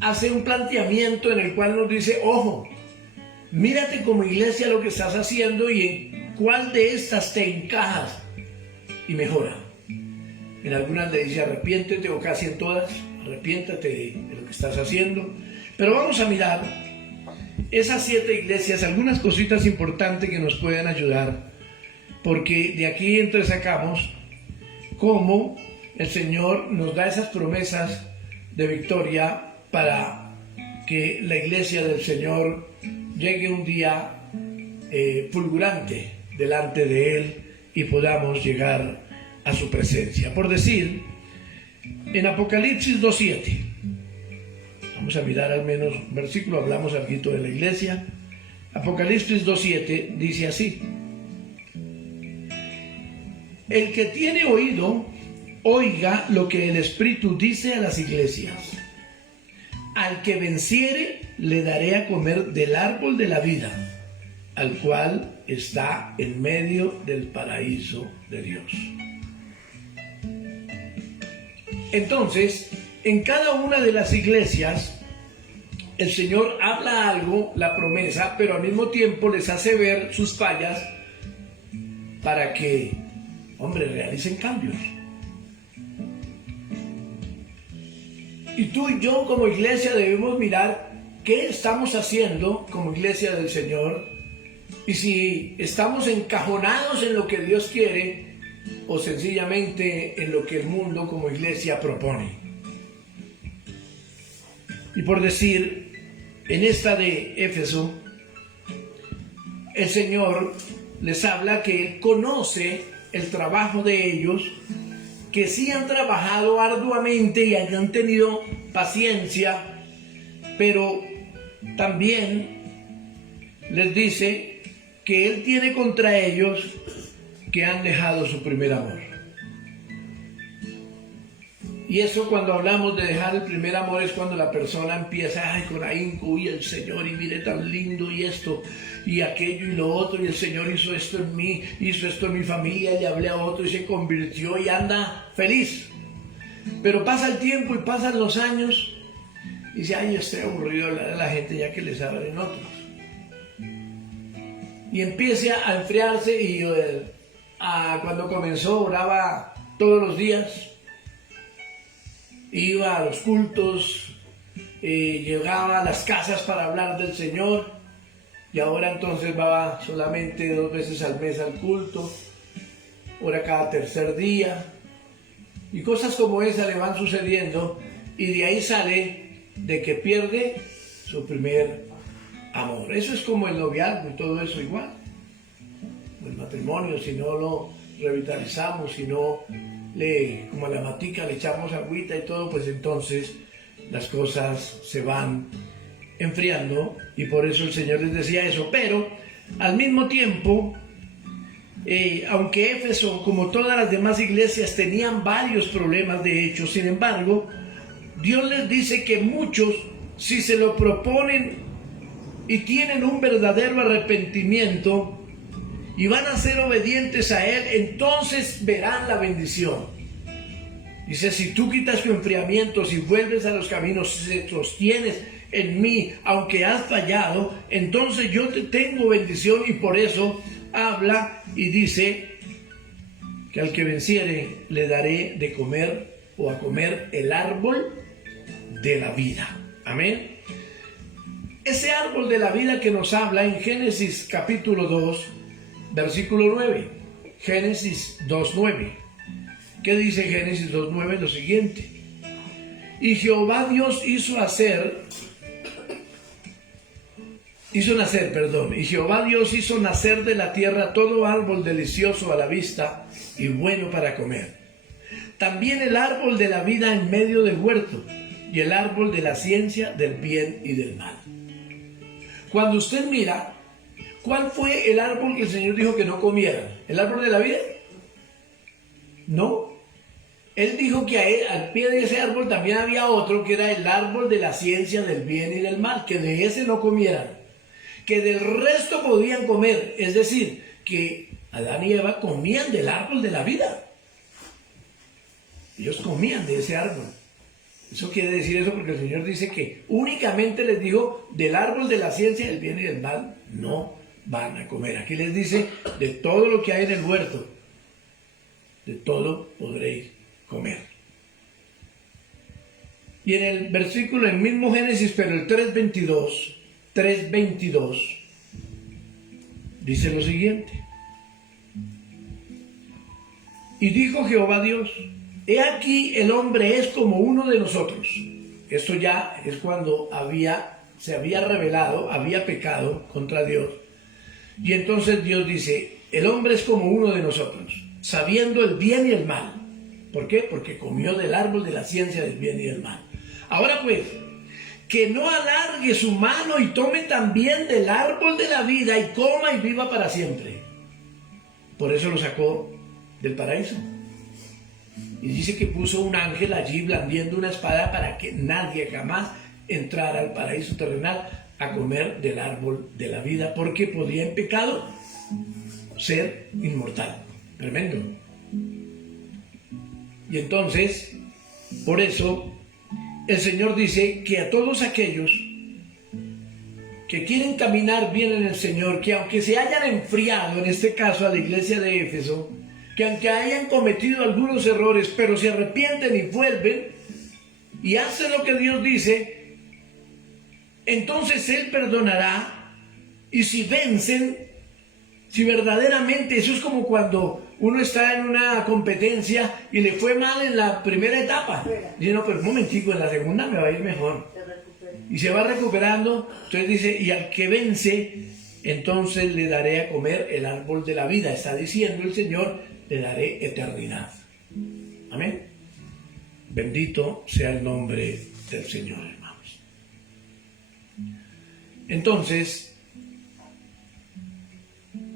hace un planteamiento en el cual nos dice: ojo, mírate como iglesia lo que estás haciendo y en cuál de estas te encajas y mejora. En algunas le dice: arrepiéntete, o casi en todas, arrepiéntate de lo que estás haciendo. Pero vamos a mirar esas 7 iglesias, algunas cositas importantes que nos pueden ayudar, porque de aquí entresacamos cómo el Señor nos da esas promesas de victoria para que la iglesia del Señor llegue un día fulgurante delante de Él y podamos llegar a su presencia. Por decir, en Apocalipsis 2:7, vamos a mirar al menos un versículo, hablamos aquí de la iglesia. Apocalipsis 2:7 dice así: el que tiene oído, oiga lo que el Espíritu dice a las iglesias. Al que venciere, le daré a comer del árbol de la vida, al cual está en medio del paraíso de Dios. Entonces, en cada una de las iglesias, el Señor habla algo, la promesa, pero al mismo tiempo les hace ver sus fallas para que, hombre, realicen cambios. Y tú y yo como iglesia debemos mirar qué estamos haciendo como iglesia del Señor, y si estamos encajonados en lo que Dios quiere o sencillamente en lo que el mundo como iglesia propone. Y por decir, en esta de Éfeso, el Señor les habla que Él conoce el trabajo de ellos, que sí han trabajado arduamente y han tenido paciencia, pero también les dice que Él tiene contra ellos que han dejado su primer amor. Y eso, cuando hablamos de dejar el primer amor, es cuando la persona empieza, ay, con ahínco, y el Señor, y mire tan lindo, y esto, y aquello, y lo otro, y el Señor hizo esto en mí, hizo esto en mi familia, le hablé a otro, y se convirtió, y anda feliz. Pero pasa el tiempo, y pasan los años, y dice, ay, estoy aburrido de hablar a la gente, ya que les hablen otros. Y empieza a enfriarse, y cuando comenzó, oraba todos los días, iba a los cultos, llegaba a las casas para hablar del Señor, y ahora entonces va solamente 2 veces al mes al culto, ora cada tercer día, y cosas como esa le van sucediendo, y de ahí sale de que pierde su primer amor. Eso es como el noviazgo y todo eso igual. o el matrimonio, si no lo revitalizamos, si no como a la matica le echamos agüita y todo, pues entonces las cosas se van enfriando, y por eso el Señor les decía eso. Pero al mismo tiempo, aunque Éfeso, como todas las demás iglesias, tenían varios problemas de hecho, sin embargo, Dios les dice que muchos, si se lo proponen y tienen un verdadero arrepentimiento y van a ser obedientes a Él, entonces verán la bendición. Dice, si tú quitas tu enfriamiento, si vuelves a los caminos, si te sostienes en mí, aunque has fallado, entonces yo te tengo bendición. Y por eso habla y dice que al que venciere le daré de comer, o a comer, el árbol de la vida. Amén. Ese árbol de la vida que nos habla en Génesis capítulo 2, versículo 9. Génesis 2:9. ¿Qué dice Génesis 2:9? Lo siguiente: y Jehová Dios hizo nacer de la tierra todo árbol delicioso a la vista y bueno para comer. También el árbol de la vida en medio del huerto, y el árbol de la ciencia del bien y del mal. Cuando usted mira, ¿cuál fue el árbol que el Señor dijo que no comieran? ¿El árbol de la vida? No. Él dijo que al pie de ese árbol también había otro, que era el árbol de la ciencia del bien y del mal, que de ese no comieran, que del resto podían comer. Es decir, que Adán y Eva comían del árbol de la vida. Ellos comían de ese árbol. Eso quiere decir eso porque el Señor dice que únicamente les dijo del árbol de la ciencia del bien y del mal no van a comer. Aquí les dice de todo lo que hay en el huerto, de todo podréis comer. Y en el versículo, el mismo Génesis, pero el 3:22, dice lo siguiente: y dijo Jehová Dios, he aquí el hombre es como uno de nosotros. Esto ya es cuando se había rebelado, había pecado contra Dios. Y entonces Dios dice, el hombre es como uno de nosotros, sabiendo el bien y el mal. ¿Por qué? Porque comió del árbol de la ciencia del bien y del mal. Ahora pues, que no alargue su mano y tome también del árbol de la vida y coma y viva para siempre. Por eso lo sacó del paraíso. Y dice que puso un ángel allí blandiendo una espada para que nadie jamás entrara al paraíso terrenal a comer del árbol de la vida, porque podía en pecado ser inmortal. Tremendo. Y entonces, por eso, el Señor dice que a todos aquellos que quieren caminar bien en el Señor, que aunque se hayan enfriado, en este caso a la iglesia de Éfeso, que aunque hayan cometido algunos errores, pero se arrepienten y vuelven y hacen lo que Dios dice, entonces Él perdonará. Y si vencen, si verdaderamente, eso es como cuando uno está en una competencia y le fue mal en la primera etapa, dice, no, pero un momentico, en la segunda me va a ir mejor, y se va recuperando. Entonces dice, y al que vence, entonces le daré a comer el árbol de la vida. Está diciendo el Señor, le daré eternidad. Amén. Bendito sea el nombre del Señor, hermanos. Entonces,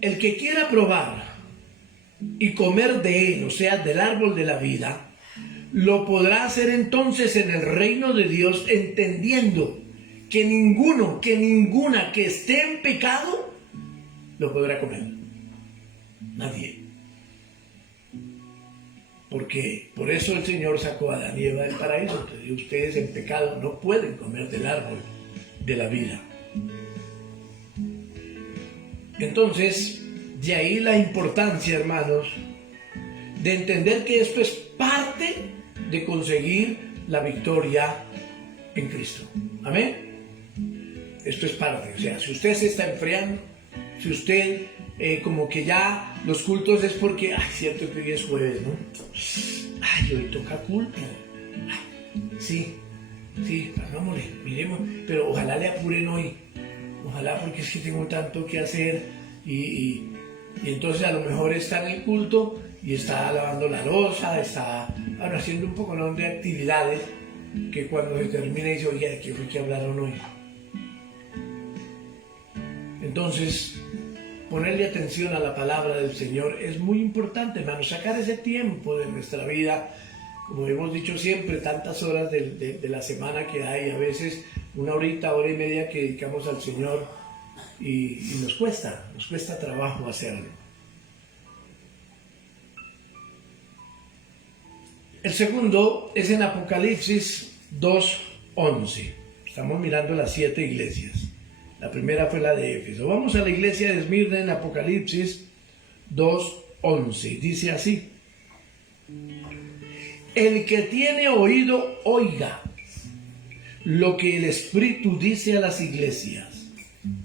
el que quiera probar y comer de él, o sea, del árbol de la vida, lo podrá hacer entonces en el reino de Dios, entendiendo que ninguno, que ninguna que esté en pecado lo podrá comer. Nadie. Porque por eso el Señor sacó a Adán y Eva del paraíso. Ustedes en pecado no pueden comer del árbol de la vida. Entonces, de ahí la importancia, hermanos, de entender que esto es parte de conseguir la victoria en Cristo. Amén. Esto es parte. O sea, si usted se está enfriando, si usted como que ya los cultos es porque, ay, cierto que hoy es jueves, ¿no? Ay, hoy toca culto. Ay, sí, hagámosle, miremos, pero ojalá le apuren hoy. Ojalá, porque es que tengo tanto que hacer y Y entonces a lo mejor está en el culto y está lavando la loza, está haciendo un poco, ¿no?, de actividades que cuando se termina dice, oye, ¿de qué fue que hablaron hoy? Entonces, ponerle atención a la palabra del Señor es muy importante, hermanos. Sacar ese tiempo de nuestra vida, como hemos dicho siempre, tantas horas de la semana que hay, a veces una horita, hora y media que dedicamos al Señor y nos cuesta trabajo hacerlo. El segundo es en Apocalipsis 2:11. Estamos mirando las 7 iglesias. La primera fue la de Éfeso. Vamos a la iglesia de Esmirna en Apocalipsis 2:11. Dice así: el que tiene oído, oiga lo que el Espíritu dice a las iglesias.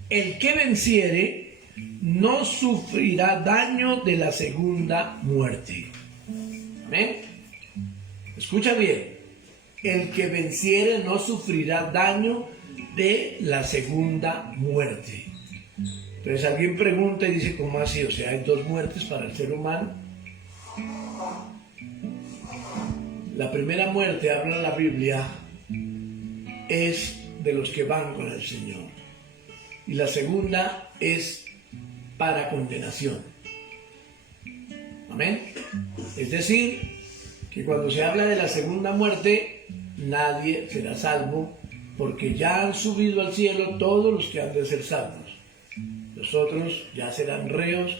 El que venciere no sufrirá daño de la segunda muerte. Amén. Escucha bien. El que venciere no sufrirá daño de la segunda muerte. Entonces alguien pregunta y dice, ¿cómo así? O sea, ¿hay 2 muertes para el ser humano? La primera muerte, habla la Biblia, es de los que van con el Señor. Y la segunda es para condenación. Amén. Es decir, que cuando se habla de la segunda muerte, nadie será salvo, porque ya han subido al cielo todos los que han de ser salvos. Los otros ya serán reos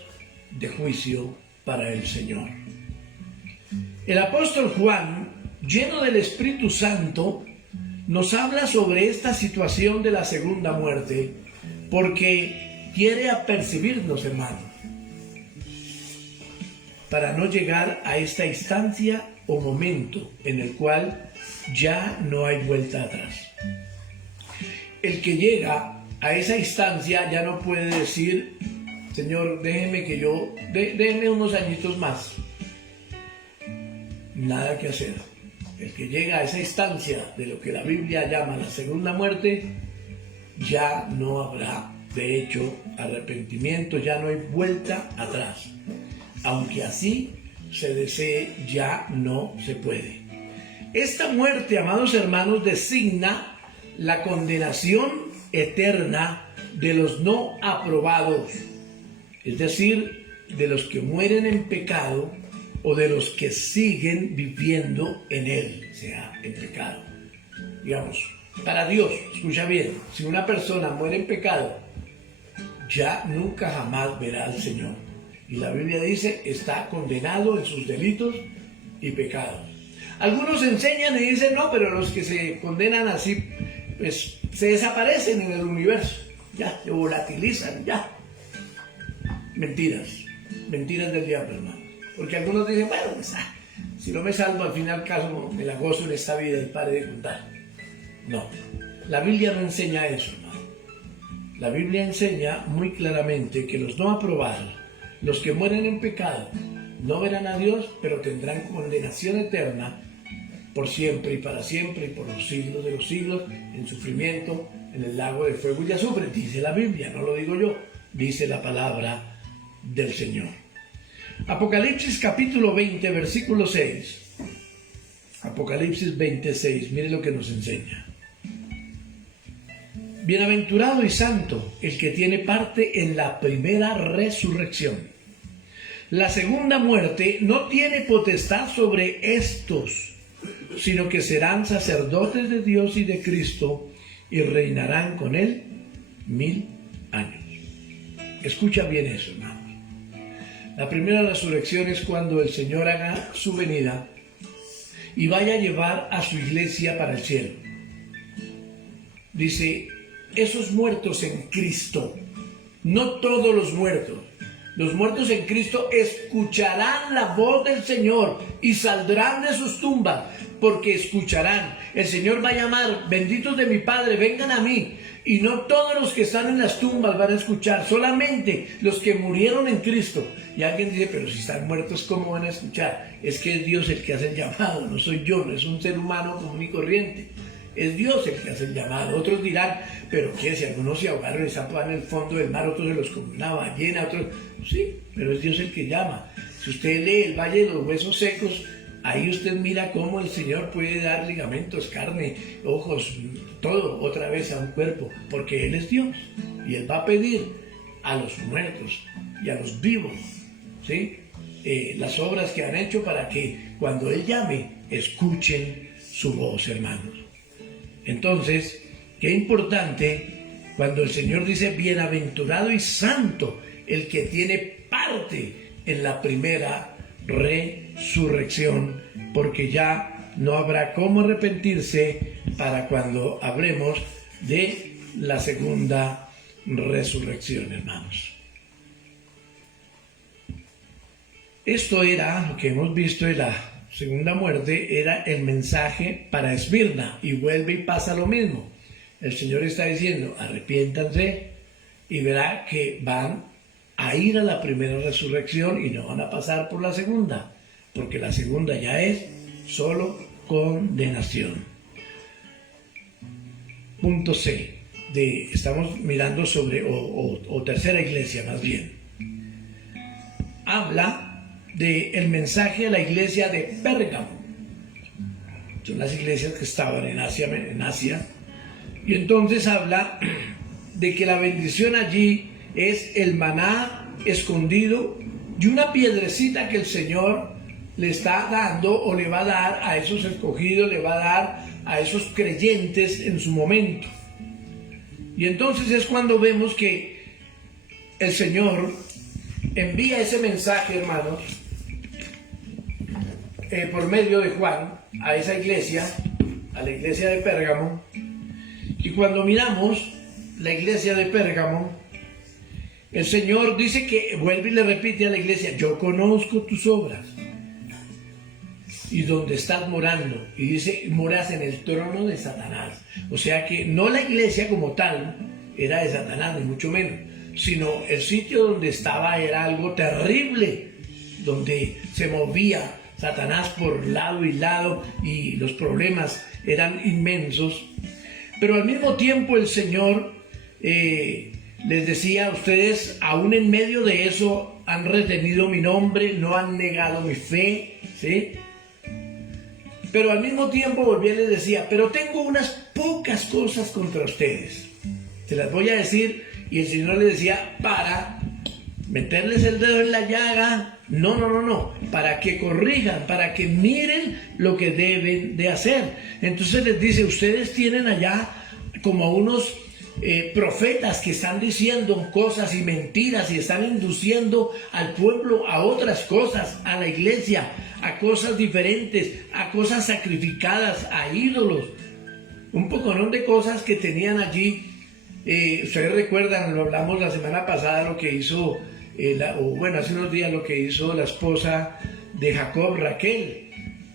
de juicio para el Señor. El apóstol Juan, lleno del Espíritu Santo, nos habla sobre esta situación de la segunda muerte, porque quiere apercibirnos, hermanos, para no llegar a esta instancia o momento en el cual ya no hay vuelta atrás. El que llega a esa instancia ya no puede decir, Señor, déjeme unos añitos más. Nada que hacer. El que llega a esa instancia de lo que la Biblia llama la segunda muerte, ya no habrá, de hecho, arrepentimiento, ya no hay vuelta atrás. Aunque así se desee, ya no se puede. Esta muerte, amados hermanos, designa la condenación eterna de los no aprobados, es decir, de los que mueren en pecado o de los que siguen viviendo en él, o sea, en pecado. Digamos, para Dios, escucha bien, si una persona muere en pecado, ya nunca jamás verá al Señor. Y la Biblia dice, está condenado en sus delitos y pecados. Algunos enseñan y dicen, no, pero los que se condenan así, pues se desaparecen en el universo, ya, se volatilizan, ya. Mentiras del diablo, hermano. Porque algunos dicen, bueno, pues, si no me salvo, al fin y al caso me la gozo en esta vida y pare de contar. No, la Biblia no enseña eso, hermano. La Biblia enseña muy claramente que los no aprobados, los que mueren en pecado, no verán a Dios, pero tendrán condenación eterna por siempre y para siempre y por los siglos de los siglos, en sufrimiento, en el lago de fuego y azufre. Dice la Biblia, no lo digo yo, dice la palabra del Señor. Apocalipsis capítulo 20, versículo 6. Apocalipsis 26, mire lo que nos enseña. Bienaventurado y santo el que tiene parte en la primera resurrección. La segunda muerte no tiene potestad sobre estos, sino que serán sacerdotes de Dios y de Cristo y reinarán con él 1000 años. Escucha bien eso, hermanos. La primera resurrección es cuando el Señor haga su venida y vaya a llevar a su iglesia para el cielo. Dice, esos muertos en Cristo, no todos los muertos en Cristo escucharán la voz del Señor y saldrán de sus tumbas, porque escucharán. El Señor va a llamar, benditos de mi Padre, vengan a mí. Y no todos los que están en las tumbas van a escuchar, solamente los que murieron en Cristo. Y alguien dice, pero si están muertos, ¿cómo van a escuchar? Es que es Dios el que hace el llamado, no soy yo, no es un ser humano común y corriente. es Dios el que hace el llamado. Otros dirán, pero ¿qué? Si algunos se ahogaron y están en el fondo del mar, otros se los comió una ballena, otros... Sí, pero es Dios el que llama. Si usted lee el Valle de los Huesos Secos, ahí usted mira cómo el Señor puede dar ligamentos, carne, ojos, todo otra vez a un cuerpo, porque Él es Dios. Y Él va a pedir a los muertos y a los vivos, ¿sí? Las obras que han hecho para que cuando Él llame, escuchen su voz, hermanos. Entonces, qué importante cuando el Señor dice, bienaventurado y santo el que tiene parte en la primera resurrección, porque ya no habrá cómo arrepentirse para cuando hablemos de la segunda resurrección, hermanos. Esto era lo que hemos visto de la segunda muerte, era el mensaje para Esmirna, y vuelve y pasa lo mismo. El Señor está diciendo, arrepiéntanse y verá que van a ir a la primera resurrección y no van a pasar por la segunda, porque la segunda ya es solo condenación. Punto C, estamos mirando sobre, o tercera iglesia más bien. Habla del mensaje a la iglesia de Pérgamo. Son las iglesias que estaban en Asia. Y entonces habla de que la bendición allí es el maná escondido y una piedrecita que el Señor le está dando o le va a dar a esos escogidos, le va a dar a esos creyentes en su momento. Y entonces es cuando vemos que el Señor envía ese mensaje, hermanos, por medio de Juan a esa iglesia, a la iglesia de Pérgamo. Y cuando miramos la iglesia de Pérgamo, el Señor dice que vuelve y le repite a la iglesia, yo conozco tus obras y donde estás morando, y dice, moras en el trono de Satanás. O sea que no la iglesia como tal era de Satanás, ni mucho menos, sino el sitio donde estaba era algo terrible, donde se movía Satanás por lado y lado y los problemas eran inmensos. Pero al mismo tiempo el Señor les decía, ustedes aún en medio de eso han retenido mi nombre, no han negado mi fe, ¿sí? Pero al mismo tiempo volvía y les decía, pero tengo unas pocas cosas contra ustedes. Se las voy a decir. Y el Señor les decía, para meterles el dedo en la llaga, no, para que corrijan, para que miren lo que deben de hacer. Entonces les dice, ustedes tienen allá como unos profetas que están diciendo cosas y mentiras y están induciendo al pueblo a otras cosas, a la iglesia, a cosas diferentes, a cosas sacrificadas, a ídolos, un poconón de cosas que tenían allí. Ustedes recuerdan, lo hablamos la semana pasada, lo que hizo, hace unos días lo que hizo la esposa de Jacob, Raquel.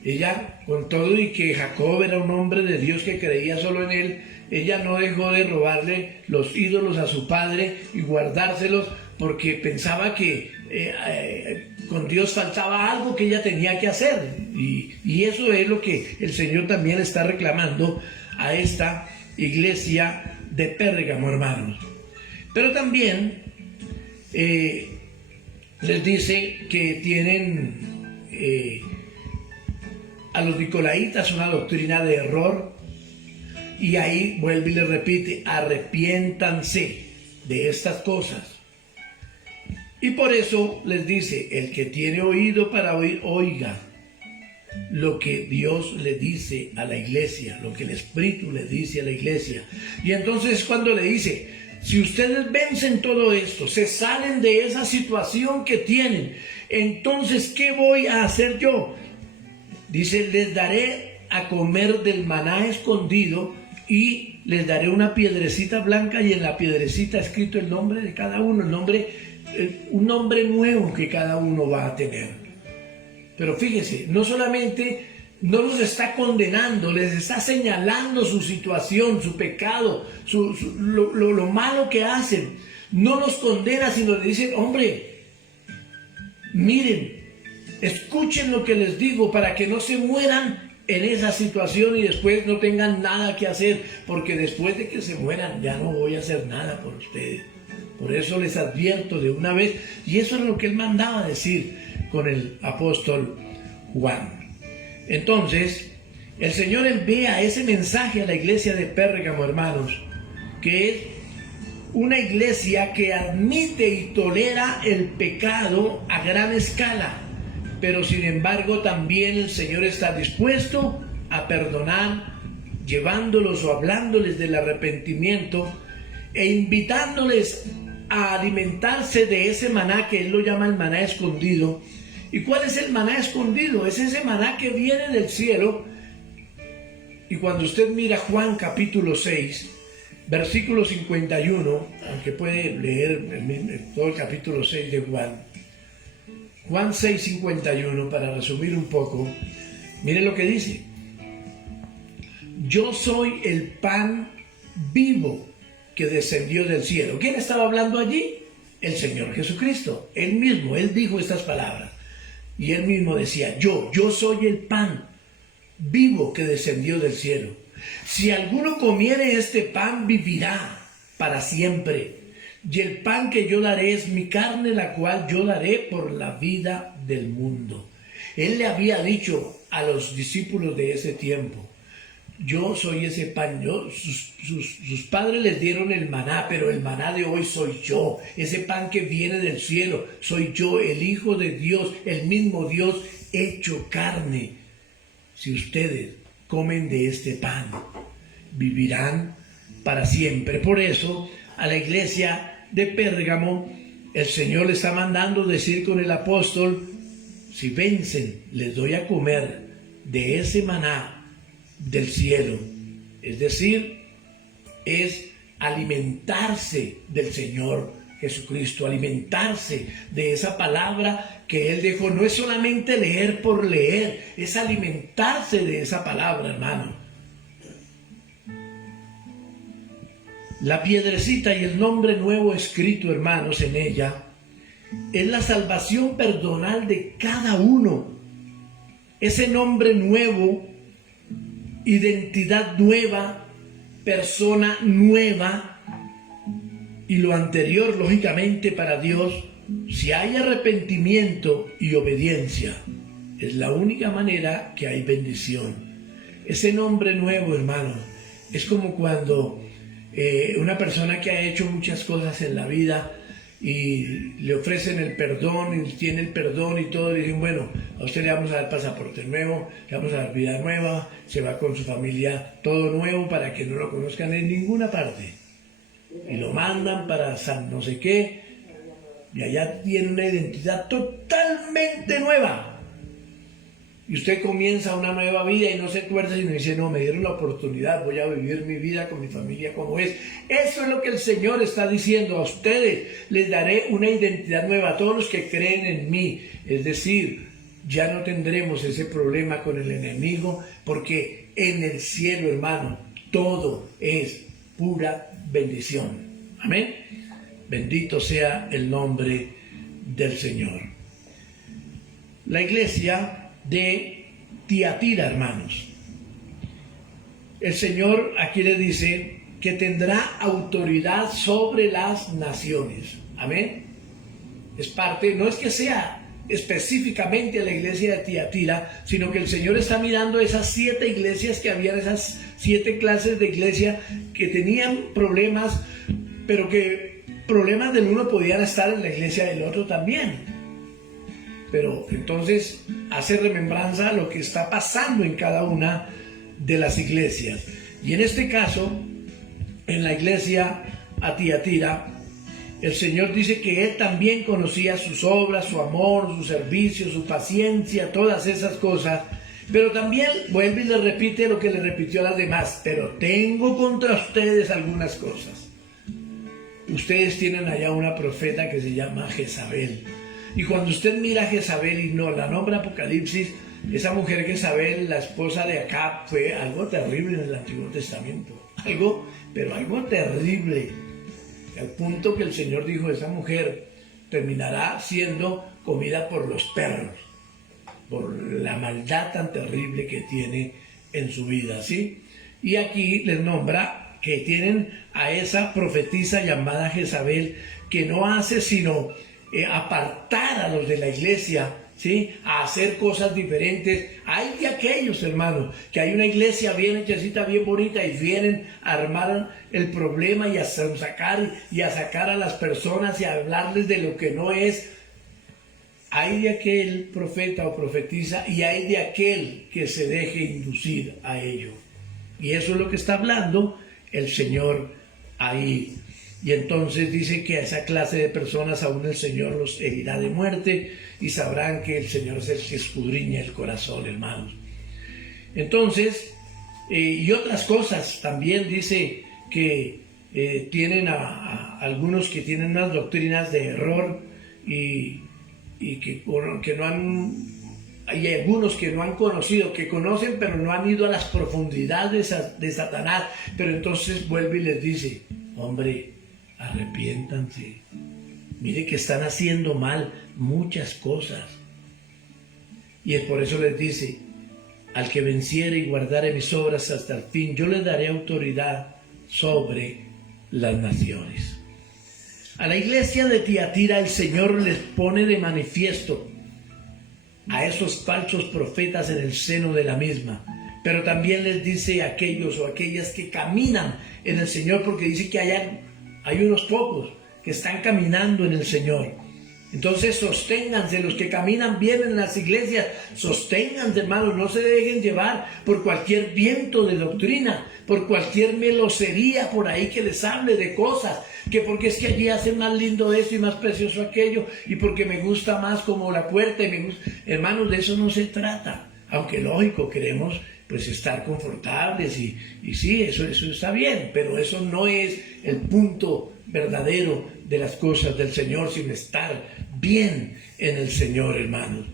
Ella, con todo y que Jacob era un hombre de Dios que creía solo en él, ella no dejó de robarle los ídolos a su padre y guardárselos porque pensaba que con Dios faltaba algo que ella tenía que hacer. Y eso es lo que el Señor también está reclamando a esta iglesia de Pérgamo, hermanos. Pero también les dice que tienen a los nicolaitas una doctrina de error, y ahí vuelve y les repite, arrepiéntanse de estas cosas. Y por eso les dice, el que tiene oído para oír, oiga lo que Dios le dice a la iglesia, lo que el Espíritu le dice a la iglesia. Y entonces cuando le dice, si ustedes vencen todo esto, se salen de esa situación que tienen, entonces ¿qué voy a hacer yo? Dice, les daré a comer del maná escondido y les daré una piedrecita blanca y en la piedrecita escrito el nombre de cada uno, un nombre nuevo que cada uno va a tener. Pero fíjese, no solamente no los está condenando, les está señalando su situación, su pecado, lo malo que hacen. No los condena, sino les dicen, hombre, miren, escuchen lo que les digo para que no se mueran en esa situación y después no tengan nada que hacer, porque después de que se mueran ya no voy a hacer nada por ustedes. Por eso les advierto de una vez, y eso es lo que él mandaba decir con el apóstol Juan. Entonces, el Señor envía ese mensaje a la iglesia de Pérgamo, hermanos, que es una iglesia que admite y tolera el pecado a gran escala, pero sin embargo también el Señor está dispuesto a perdonar, llevándolos o hablándoles del arrepentimiento e invitándoles a alimentarse de ese maná que él lo llama el maná escondido. ¿Y cuál es el maná escondido? Es ese maná que viene del cielo. Y cuando usted mira Juan capítulo 6, versículo 51, aunque puede leer todo el capítulo 6 de Juan, Juan 6, 51, para resumir un poco, mire lo que dice: yo soy el pan vivo que descendió del cielo. ¿Quién estaba hablando allí? El Señor Jesucristo. Él mismo, él dijo estas palabras. Y él mismo decía, yo soy el pan vivo que descendió del cielo. Si alguno comiere este pan, vivirá para siempre. Y el pan que yo daré es mi carne, la cual yo daré por la vida del mundo. Él le había dicho a los discípulos de ese tiempo, yo soy ese pan. Sus padres les dieron el maná, pero el maná de hoy soy yo. Ese pan que viene del cielo, soy yo, el Hijo de Dios, el mismo Dios hecho carne. Si ustedes comen de este pan, vivirán para siempre. Por eso, a la iglesia de Pérgamo, el Señor le está mandando decir con el apóstol, si vencen, les doy a comer de ese maná del cielo. Es decir, es alimentarse del Señor Jesucristo, alimentarse de esa palabra que Él dejó. No es solamente leer por leer, es alimentarse de esa palabra, hermano. La piedrecita y el nombre nuevo escrito, hermanos, en ella, es la salvación perdonal de cada uno. Ese nombre nuevo, identidad nueva, persona nueva, y lo anterior, lógicamente, para Dios, si hay arrepentimiento y obediencia, es la única manera que hay bendición. Ese nombre nuevo, hermano, es como cuando una persona que ha hecho muchas cosas en la vida y le ofrecen el perdón y tiene el perdón y todo, y dicen, bueno, a usted le vamos a dar pasaporte nuevo, le vamos a dar vida nueva, se va con su familia, todo nuevo para que no lo conozcan en ninguna parte. Y lo mandan para San no sé qué, y allá tiene una identidad totalmente nueva. Y usted comienza una nueva vida y no se acuerda, sino dice, no, me dieron la oportunidad, voy a vivir mi vida con mi familia como es. Eso es lo que el Señor está diciendo. A ustedes les daré una identidad nueva, a todos los que creen en mí. Es decir, ya no tendremos ese problema con el enemigo, porque en el cielo, hermano, todo es pura bendición. Amén. Bendito sea el nombre del Señor. La iglesia de Tiatira, hermanos. El Señor aquí le dice que tendrá autoridad sobre las naciones. Amén. Es parte, no es que sea específicamente a la iglesia de Tiatira, sino que el Señor está mirando esas 7 iglesias que habían, esas 7 clases de iglesia que tenían problemas, pero que problemas del uno podían estar en la iglesia del otro también. Pero entonces hace remembranza a lo que está pasando en cada una de las iglesias. Y en este caso, en la iglesia a Tiatira, el Señor dice que Él también conocía sus obras, su amor, su servicio, su paciencia, todas esas cosas. Pero también vuelve y le repite lo que le repitió a las demás. Pero tengo contra ustedes algunas cosas. Ustedes tienen allá una profeta que se llama Jezabel. Y cuando usted mira a Jezabel y no la nombra Apocalipsis, esa mujer Jezabel, la esposa de Acab, fue algo terrible en el Antiguo Testamento. Algo terrible. Al punto que el Señor dijo, esa mujer terminará siendo comida por los perros. por la maldad tan terrible que tiene en su vida, ¿sí? Y aquí les nombra que tienen a esa profetisa llamada Jezabel, que no hace sino apartar a los de la iglesia, ¿sí? A hacer cosas diferentes. Hay de aquellos, hermanos, que hay una iglesia bien hechecita, bien bonita, y vienen a armar el problema y a sacar a las personas y a hablarles de lo que no es. Hay de aquel profeta o profetisa y hay de aquel que se deje inducir a ello. Y eso es lo que está hablando el Señor ahí. Y entonces dice que a esa clase de personas aún el Señor los herirá de muerte, y sabrán que el Señor es el que escudriña el corazón, hermanos. Entonces, y otras cosas, también dice que tienen a algunos que tienen unas doctrinas de error y que no han, hay algunos que no han conocido, que conocen pero no han ido a las profundidades de Satanás. Pero entonces vuelve y les dice: hombre, arrepiéntanse, mire que están haciendo mal muchas cosas. Y es por eso les dice: al que venciere y guardare mis obras hasta el fin, yo le daré autoridad sobre las naciones. A la iglesia de Tiatira el Señor les pone de manifiesto a esos falsos profetas en el seno de la misma, pero también les dice a aquellos o aquellas que caminan en el Señor, porque dice que hay unos pocos que están caminando en el Señor. Entonces sosténganse, los que caminan bien en las iglesias, sosténganse, hermanos, no se dejen llevar por cualquier viento de doctrina, por cualquier melosería por ahí que les hable de cosas, que porque es que allí hacen más lindo esto y más precioso aquello, y porque me gusta más como la puerta, y me gusta. Hermanos, de eso no se trata, aunque lógico, queremos pues estar confortables y sí, eso está bien, pero eso no es el punto verdadero de las cosas del Señor, sino estar bien en el Señor, hermanos.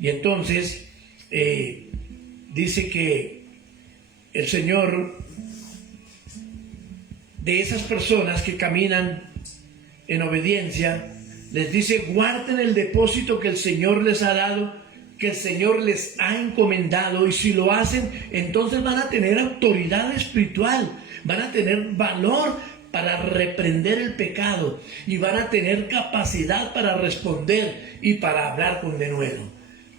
Y entonces dice que el Señor, de esas personas que caminan en obediencia, les dice: guarden el depósito que el Señor les ha dado, que el Señor les ha encomendado, y si lo hacen, entonces van a tener autoridad espiritual, van a tener valor para reprender el pecado, y van a tener capacidad para responder y para hablar con denuedo.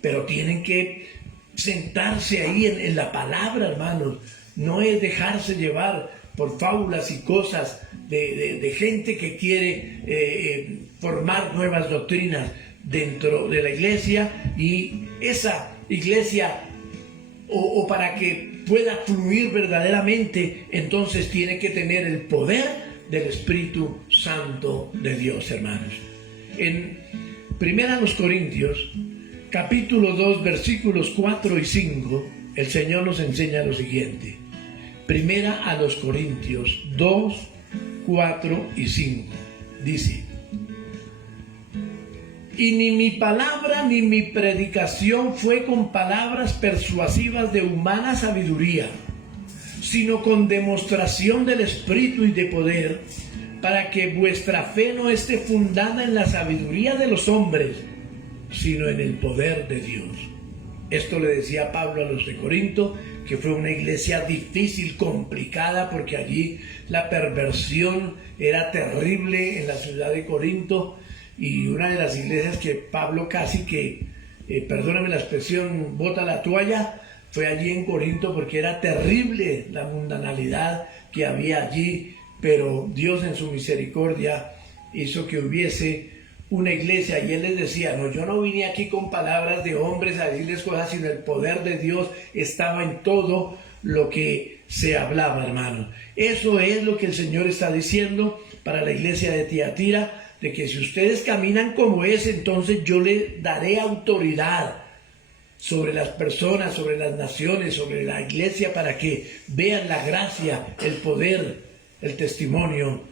Pero tienen que sentarse ahí en la palabra, hermanos. No es dejarse llevar por fábulas y cosas de gente que quiere formar nuevas doctrinas dentro de la iglesia, y esa iglesia o para que pueda fluir verdaderamente, entonces tiene que tener el poder del Espíritu Santo de Dios, hermanos. En 1 Corintios capítulo 2 versículos 4 y 5 el Señor nos enseña lo siguiente. 1 Corintios 2, 4 y 5 dice: y ni mi palabra ni mi predicación fue con palabras persuasivas de humana sabiduría, sino con demostración del Espíritu y de poder, para que vuestra fe no esté fundada en la sabiduría de los hombres, sino en el poder de Dios. Esto le decía Pablo a los de Corinto, que fue una iglesia difícil, complicada, porque allí la perversión era terrible en la ciudad de Corinto. Y una de las iglesias que Pablo casi que, perdóname la expresión, bota la toalla, fue allí en Corinto, porque era terrible la mundanalidad que había allí. Pero Dios en su misericordia hizo que hubiese una iglesia, y él les decía: no, yo no vine aquí con palabras de hombres a decirles cosas, sino el poder de Dios estaba en todo lo que se hablaba, hermano. Eso es lo que el Señor está diciendo para la iglesia de Tiatira, de que si ustedes caminan como es, entonces yo les daré autoridad sobre las personas, sobre las naciones, sobre la iglesia, para que vean la gracia, el poder, el testimonio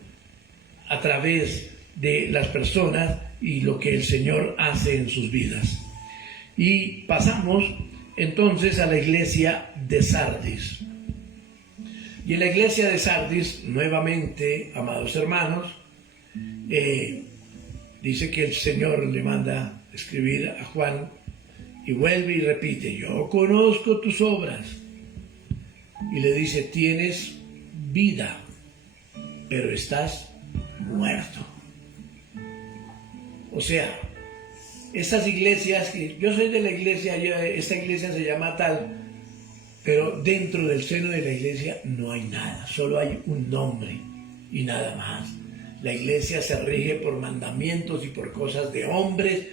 a través de las personas y lo que el Señor hace en sus vidas. Y pasamos entonces a la iglesia de Sardis. Y en la iglesia de Sardis, nuevamente, amados hermanos, dice que el Señor le manda escribir a Juan Y vuelve y repite, yo conozco tus obras. Y le dice, tienes vida, pero estás muerto. O sea, estas iglesias, que yo soy de la iglesia, esta iglesia se llama tal, pero dentro del seno de la iglesia no hay nada, solo hay un nombre y nada más. La iglesia se rige por mandamientos y por cosas de hombres.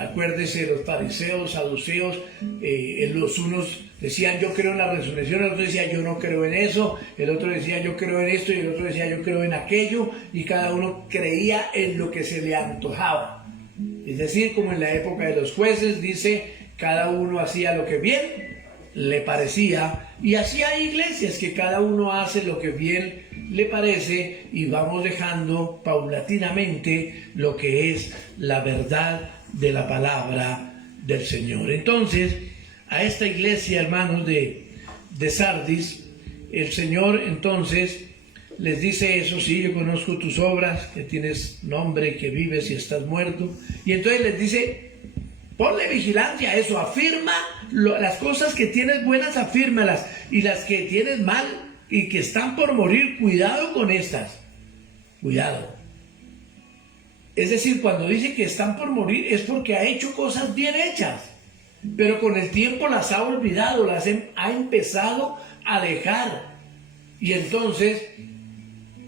Acuérdese de los fariseos, saduceos, los unos decían yo creo en la resurrección, el otro decía yo no creo en eso, el otro decía yo creo en esto y el otro decía yo creo en aquello, y cada uno creía en lo que se le antojaba. Es decir, como en la época de los jueces, dice, cada uno hacía lo que bien le parecía, y así hay iglesias que cada uno hace lo que bien le parece, y vamos dejando paulatinamente lo que es la verdad de la palabra del Señor. Entonces, a esta iglesia, hermanos, de Sardis, el Señor entonces les dice eso, sí, yo conozco tus obras, que tienes nombre, que vives y estás muerto, y entonces les dice, ponle vigilancia a eso, afirma las cosas que tienes buenas, afírmalas, y las que tienes mal y que están por morir, cuidado con estas, cuidado. Es decir, cuando dice que están por morir es porque ha hecho cosas bien hechas, pero con el tiempo las ha olvidado, ha empezado a dejar, y entonces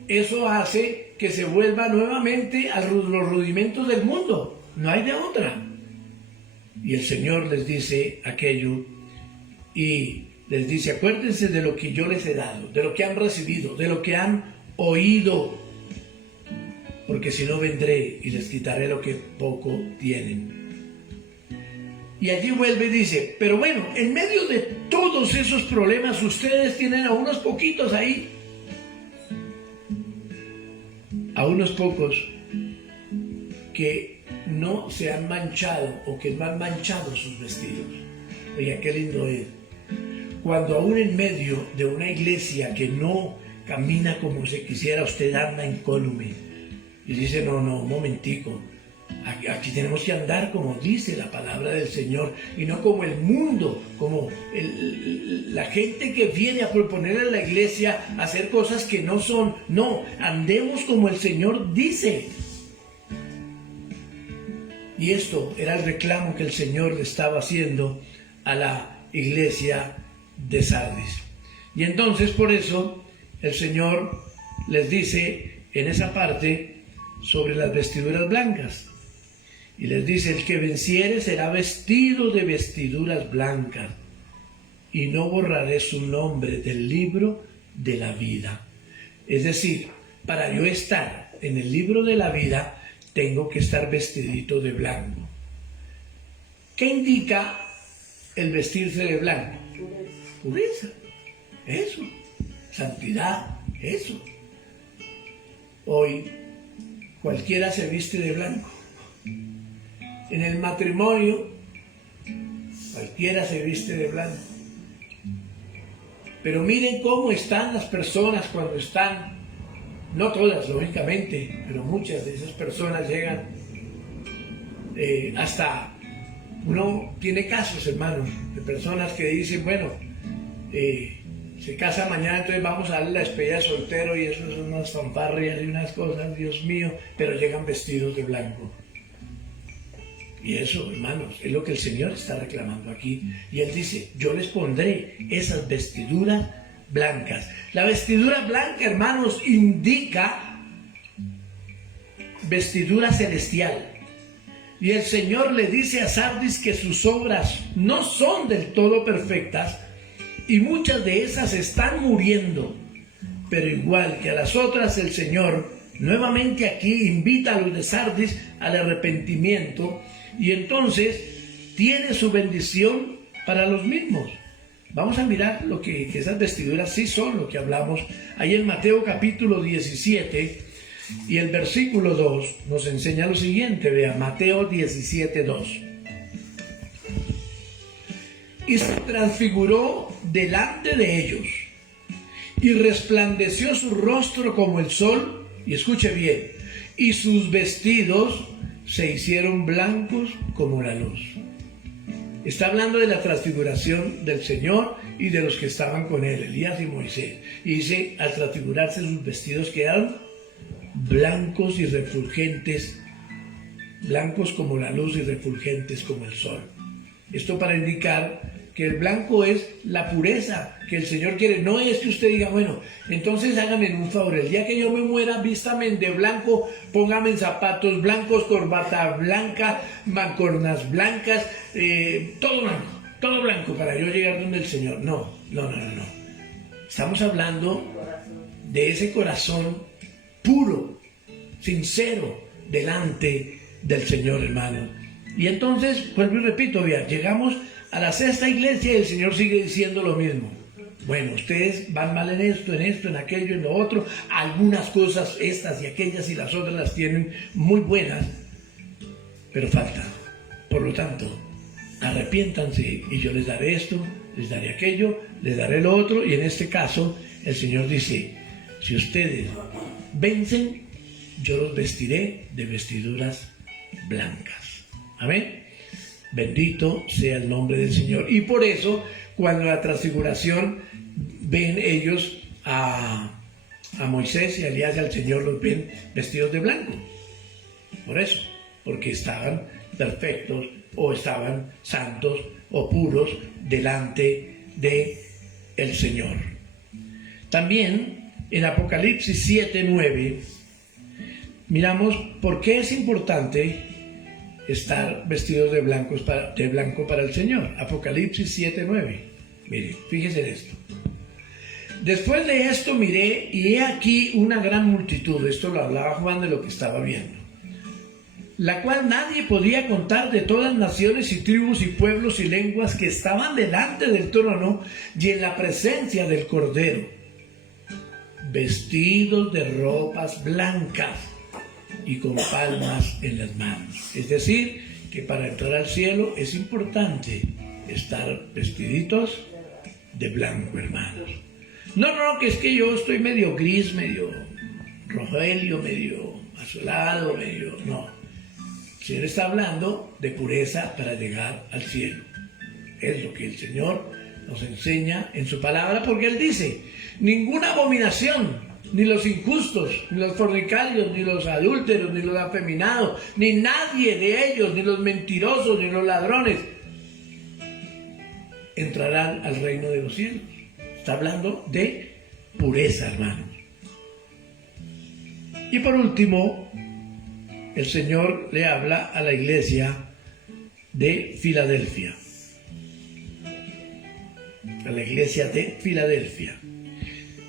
eso hace que se vuelva nuevamente a los rudimentos del mundo, no hay de otra. Y el Señor les dice aquello y les dice, acuérdense de lo que yo les he dado, de lo que han recibido, de lo que han oído, porque si no vendré y les quitaré lo que poco tienen. Y allí vuelve y dice, pero bueno, en medio de todos esos problemas ustedes tienen a unos poquitos ahí, a unos pocos que no se han manchado o que no han manchado sus vestidos. Oiga, qué lindo es. Cuando aún en medio de una iglesia que no camina como se quisiera, usted anda incólume y dice, no, un momentico, aquí tenemos que andar como dice la palabra del Señor y no como el mundo, como la gente que viene a proponerle a la iglesia hacer cosas que no son. No, andemos como el Señor dice. Y esto era el reclamo que el Señor le estaba haciendo a la iglesia de Sardis. Y entonces por eso el Señor les dice en esa parte sobre las vestiduras blancas. Y les dice, el que venciere será vestido de vestiduras blancas, y no borraré su nombre del libro de la vida. Es decir, para yo estar en el libro de la vida, tengo que estar vestidito de blanco. ¿Qué indica el vestirse de blanco? Pureza, eso. Santidad, eso. Hoy cualquiera se viste de blanco. En el matrimonio cualquiera se viste de blanco. Pero miren cómo están las personas cuando están, no todas lógicamente, pero muchas de esas personas llegan hasta, uno tiene casos, hermanos, de personas que dicen, bueno, se casa mañana, entonces vamos a darle la despedida de soltero, y eso son unas fanfarrias y unas cosas, Dios mío, pero llegan vestidos de blanco. Y eso, hermanos, es lo que el Señor está reclamando aquí. Y Él dice, yo les pondré esas vestiduras blancas. La vestidura blanca, hermanos, indica vestidura celestial. Y el Señor le dice a Sardis que sus obras no son del todo perfectas, y muchas de esas están muriendo. Pero igual que a las otras, el Señor nuevamente aquí invita a los de Sardis al arrepentimiento, y entonces tiene su bendición para los mismos. Vamos a mirar lo que esas vestiduras sí son, lo que hablamos ahí en Mateo capítulo 17, y el versículo 2 nos enseña lo siguiente. Vea, Mateo 17, 2. Y se transfiguró delante de ellos, y resplandeció su rostro como el sol, y escuche bien, y sus vestidos se hicieron blancos como la luz. Está hablando de la transfiguración del Señor y de los que estaban con él, Elías y Moisés. Y dice, al transfigurarse sus vestidos quedaron blancos y refulgentes, blancos como la luz y refulgentes como el sol. Esto para indicar que el blanco es la pureza que el Señor quiere. No es que usted diga, bueno, entonces háganme un favor, el día que yo me muera, vístame de blanco, póngame en zapatos blancos, corbata blanca, mancornas blancas, todo blanco para yo llegar donde el Señor. No. Estamos hablando de ese corazón puro, sincero, delante del Señor, hermano. Y entonces, vuelvo y repito, vean, llegamos a la sexta iglesia y el Señor sigue diciendo lo mismo. Bueno, ustedes van mal en esto, en aquello, en lo otro. Algunas cosas, estas y aquellas y las otras las tienen muy buenas, pero faltan. Por lo tanto, arrepiéntanse y yo les daré esto, les daré aquello, les daré lo otro. Y en este caso, el Señor dice, si ustedes vencen, yo los vestiré de vestiduras blancas. Amén. Bendito sea el nombre del Señor. Y por eso, cuando la transfiguración ven ellos a Moisés y a Elías y al Señor, los ven vestidos de blanco. Por eso, porque estaban perfectos o estaban santos o puros delante de el Señor. También en Apocalipsis 7:9 miramos por qué es importante estar vestidos de blanco para el Señor. Apocalipsis 7:9. Mire, fíjese en esto. Después de esto miré y he aquí una gran multitud. Esto lo hablaba Juan de lo que estaba viendo, la cual nadie podía contar, de todas naciones y tribus y pueblos y lenguas, que estaban delante del trono y en la presencia del Cordero, vestidos de ropas blancas y con palmas en las manos. Es decir, que para entrar al cielo es importante estar vestiditos de blanco, hermanos. No, que es que yo estoy medio gris, medio rogelio, medio azulado, medio... No. El Señor está hablando de pureza para llegar al cielo. Es lo que el Señor nos enseña en su palabra, porque Él dice, ninguna abominación, ni los injustos, ni los fornicarios, ni los adúlteros, ni los afeminados, ni nadie de ellos, ni los mentirosos, ni los ladrones, entrarán al reino de los cielos. Está hablando de pureza, hermanos. Y por último, el Señor le habla a la iglesia de Filadelfia. A la iglesia de Filadelfia.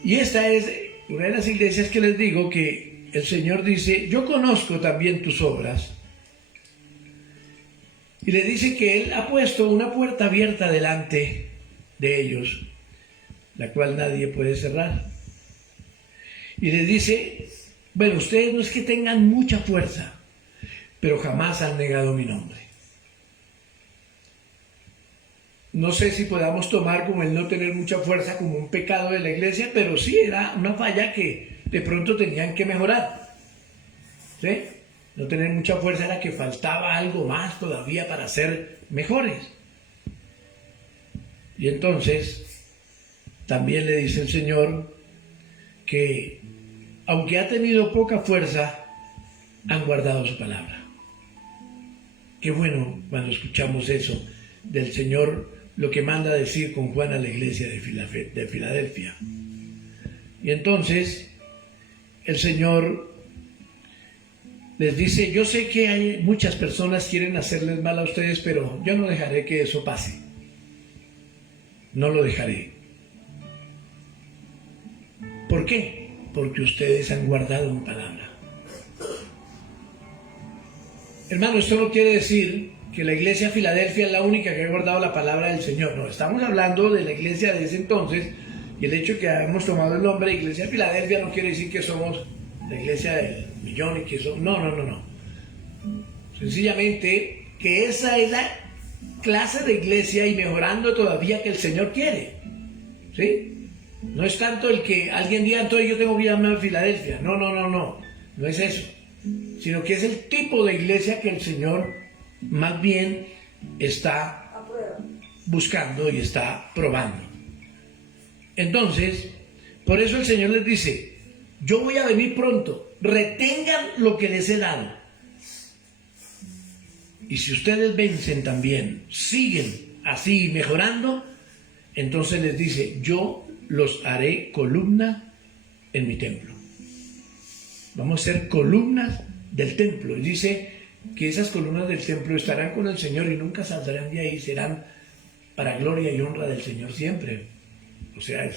Y esta es una de las iglesias que les digo que el Señor dice, yo conozco también tus obras. Y le dice que Él ha puesto una puerta abierta delante de ellos, la cual nadie puede cerrar. Y le dice, bueno, ustedes no es que tengan mucha fuerza, pero jamás han negado mi nombre. No sé si podamos tomar como el no tener mucha fuerza como un pecado de la iglesia, pero sí era una falla que de pronto tenían que mejorar. ¿Sí? No tener mucha fuerza era que faltaba algo más todavía para ser mejores. Y entonces, también le dice el Señor que, aunque ha tenido poca fuerza, han guardado su palabra. Qué bueno cuando escuchamos eso del Señor, lo que manda decir con Juan a la iglesia de Filadelfia. Y entonces el Señor les dice, yo sé que hay muchas personas que quieren hacerles mal a ustedes, pero yo no dejaré que eso pase. No lo dejaré. ¿Por qué? Porque ustedes han guardado mi palabra. Hermano, esto no quiere decir que la iglesia de Filadelfia es la única que ha guardado la palabra del Señor. No, estamos hablando de la iglesia de ese entonces, y el hecho que hemos tomado el nombre de iglesia de Filadelfia no quiere decir que somos la iglesia del millón y que somos... No. Sencillamente que esa es la clase de iglesia y mejorando todavía que el Señor quiere. ¿Sí? No es tanto el que alguien diga, entonces yo tengo que llamarme a Filadelfia. No es eso. Sino que es el tipo de iglesia que el Señor más bien está buscando y está probando. Entonces, por eso el Señor les dice, yo voy a venir pronto, retengan lo que les he dado. Y si ustedes vencen también, siguen así mejorando, entonces les dice, yo los haré columna en mi templo. Vamos a ser columnas del templo. Y dice que esas columnas del templo estarán con el Señor y nunca saldrán de ahí, serán para gloria y honra del Señor siempre. O sea,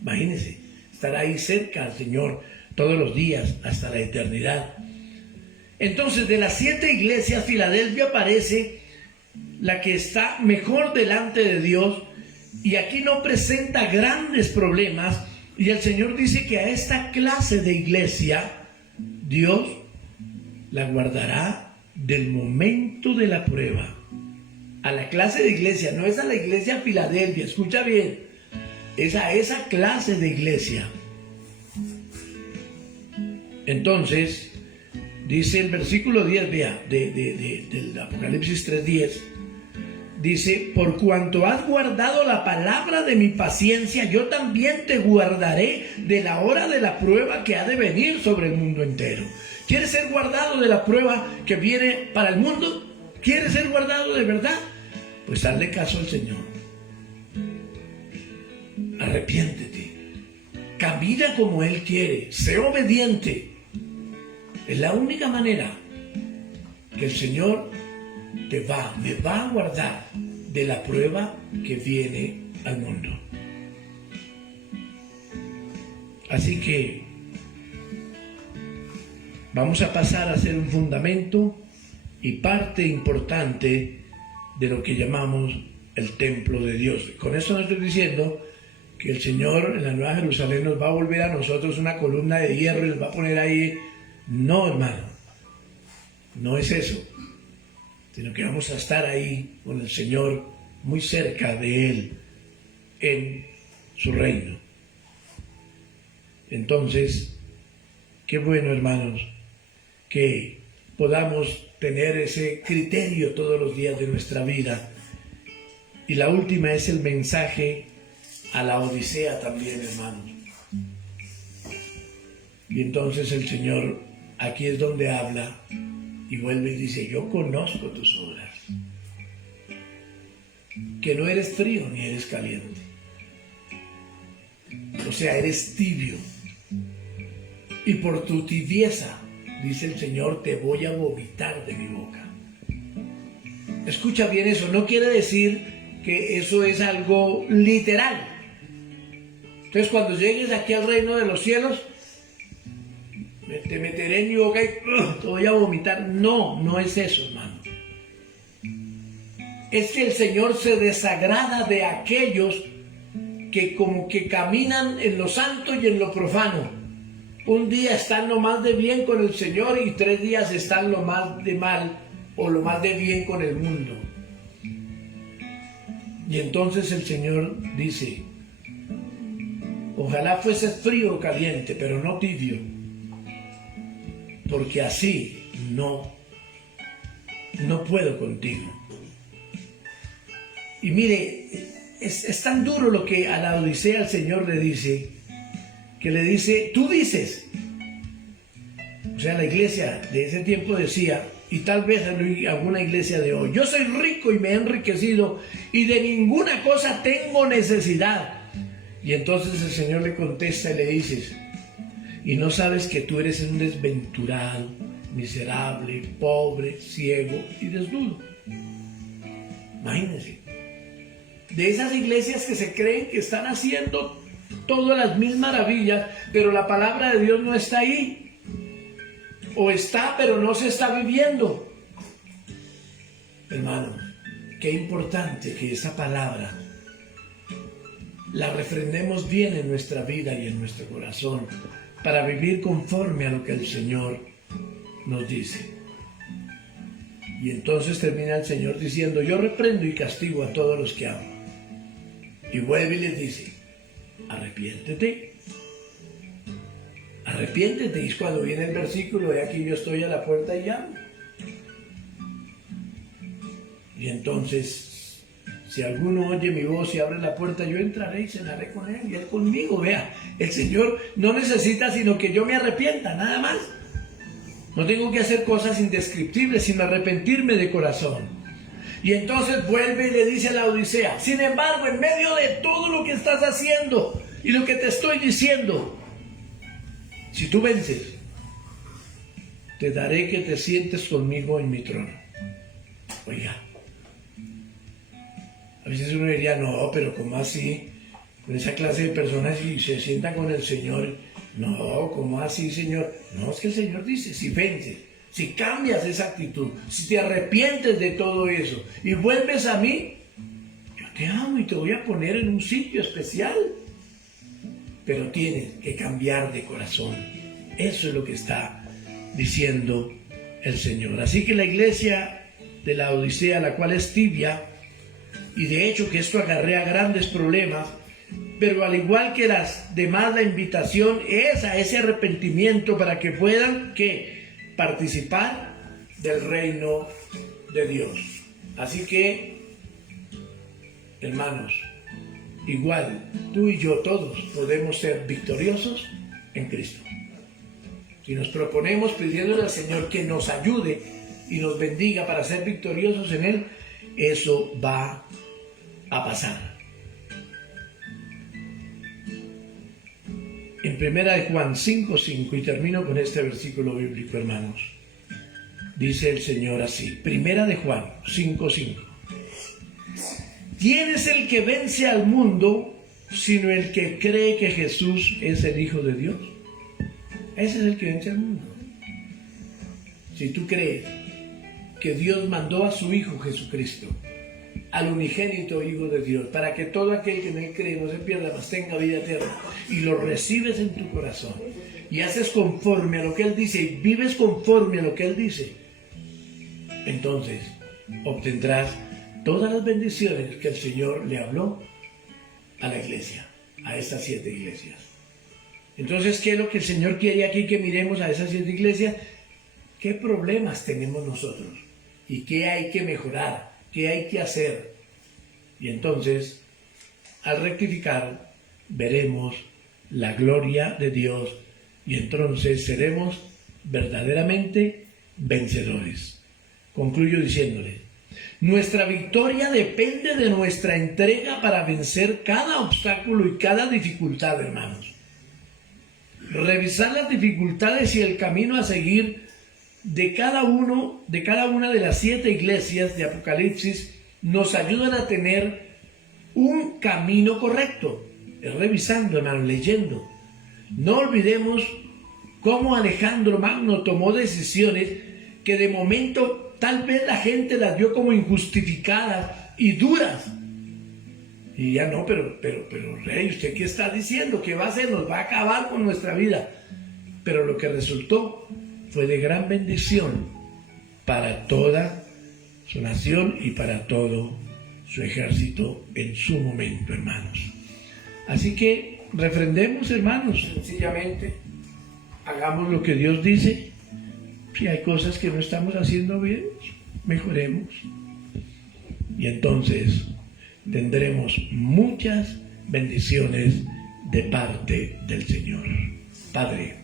imagínense, estar ahí cerca al Señor todos los días hasta la eternidad. Entonces, de las 7 iglesias, Filadelfia parece la que está mejor delante de Dios, y aquí no presenta grandes problemas, y el Señor dice que a esta clase de iglesia Dios la guardará del momento de la prueba. A la clase de iglesia, no es a la iglesia Filadelfia, escucha bien, es a esa clase de iglesia. Entonces, dice el versículo 10, vea, del Apocalipsis 3:10, dice, por cuanto has guardado la palabra de mi paciencia, yo también te guardaré de la hora de la prueba que ha de venir sobre el mundo entero. ¿Quieres ser guardado de la prueba que viene para el mundo? ¿Quieres ser guardado de verdad? Pues hazle caso al Señor. Arrepiéntete. Camina como Él quiere. Sé obediente. Es la única manera que el Señor me va a guardar de la prueba que viene al mundo. Así que vamos a pasar a ser un fundamento y parte importante de lo que llamamos el templo de Dios. Con esto no estoy diciendo que el Señor en la Nueva Jerusalén nos va a volver a nosotros una columna de hierro y nos va a poner ahí. No, hermano, no es eso, sino que vamos a estar ahí con el Señor, muy cerca de Él, en su reino. Entonces, qué bueno, hermanos, que podamos tener ese criterio todos los días de nuestra vida. Y la última es el mensaje a la Odisea también, hermanos. Y entonces el Señor aquí es donde habla y vuelve y dice, yo conozco tus obras, que no eres frío ni eres caliente. O sea, eres tibio. Y por tu tibieza, dice el Señor, te voy a vomitar de mi boca. Escucha bien eso, no quiere decir que eso es algo literal. Entonces cuando llegues aquí al reino de los cielos, te meteré en mi boca y te voy a vomitar. No, no es eso, hermano. Es que el Señor se desagrada de aquellos que como que caminan en lo santo y en lo profano. Un día están lo más de bien con el Señor y 3 días están lo más de mal o lo más de bien con el mundo. Y entonces el Señor dice, ojalá fueses frío o caliente, pero no tibio, porque así no puedo contigo. Y mire, es tan duro lo que a la Odisea el Señor le dice, que le dice, tú dices. O sea, la iglesia de ese tiempo decía, y tal vez alguna iglesia de hoy, yo soy rico y me he enriquecido y de ninguna cosa tengo necesidad. Y entonces el Señor le contesta y le dice, y no sabes que tú eres un desventurado, miserable, pobre, ciego y desnudo. Imagínense. De esas iglesias que se creen que están haciendo todas las mil maravillas, pero la palabra de Dios no está ahí. O está, pero no se está viviendo. Hermanos, qué importante que esa palabra la refrendemos bien en nuestra vida y en nuestro corazón para vivir conforme a lo que el Señor nos dice. Y entonces termina el Señor diciendo, yo reprendo y castigo a todos los que amo. Y vuelve y les dice, arrepiéntete. Arrepiéntete. Y es cuando viene el versículo, de aquí yo estoy a la puerta y llamo. Y entonces, Si alguno oye mi voz y abre la puerta, yo entraré y cenaré con él y él conmigo. Vea, el Señor no necesita sino que yo me arrepienta, nada más. No tengo que hacer cosas indescriptibles, sino arrepentirme de corazón. Y entonces vuelve y le dice a la Odisea: sin embargo, en medio de todo lo que estás haciendo y lo que te estoy diciendo, si tú vences, te daré que te sientes conmigo en mi trono. Oiga, a veces uno diría: no, pero ¿cómo así? Con esa clase de personas y se sientan con el Señor. No, ¿cómo así, Señor? No, es que el Señor dice: si vences, si cambias esa actitud, si te arrepientes de todo eso y vuelves a mí, yo te amo y te voy a poner en un sitio especial. Pero tienes que cambiar de corazón. Eso es lo que está diciendo el Señor. Así que la iglesia de la Odisea, la cual es tibia, y de hecho que esto acarrea grandes problemas, pero al igual que las demás, la invitación es a ese arrepentimiento para que puedan participar del reino de Dios. Así que, hermanos, igual tú y yo todos podemos ser victoriosos en Cristo. Si nos proponemos pidiéndole al Señor que nos ayude y nos bendiga para ser victoriosos en Él, eso va a pasar. En 1 Juan 5:5, y termino con este versículo bíblico, hermanos, dice el Señor así, 1 Juan 5:5: ¿quién es el que vence al mundo sino el que cree que Jesús es el Hijo de Dios? Ese es el que vence al mundo. Si tú crees que Dios mandó a su Hijo Jesucristo, al unigénito Hijo de Dios, para que todo aquel que en Él cree no se pierda, mas tenga vida eterna, y lo recibes en tu corazón, y haces conforme a lo que Él dice, y vives conforme a lo que Él dice, entonces obtendrás todas las bendiciones que el Señor le habló a la iglesia, a estas 7 iglesias. Entonces, ¿qué es lo que el Señor quiere aquí que miremos a esas 7 iglesias? ¿Qué problemas tenemos nosotros? ¿Y qué hay que mejorar? ¿Qué hay que hacer? Y entonces, al rectificar, veremos la gloria de Dios y entonces seremos verdaderamente vencedores. Concluyo diciéndole: nuestra victoria depende de nuestra entrega para vencer cada obstáculo y cada dificultad, hermanos. Revisar las dificultades y el camino a seguir de cada una de las 7 iglesias de Apocalipsis nos ayudan a tener un camino correcto. Es revisando, hermano, leyendo. No olvidemos cómo Alejandro Magno tomó decisiones que de momento tal vez la gente las vio como injustificadas y duras. Y ya no, pero rey, ¿usted qué está diciendo? ¿Qué va a hacer? Nos va a acabar con nuestra vida. Pero lo que resultó fue de gran bendición para toda su nación y para todo su ejército en su momento, hermanos. Así que refrendemos, hermanos, sencillamente, hagamos lo que Dios dice. Si hay cosas que no estamos haciendo bien, mejoremos. Y entonces tendremos muchas bendiciones de parte del Señor. Padre,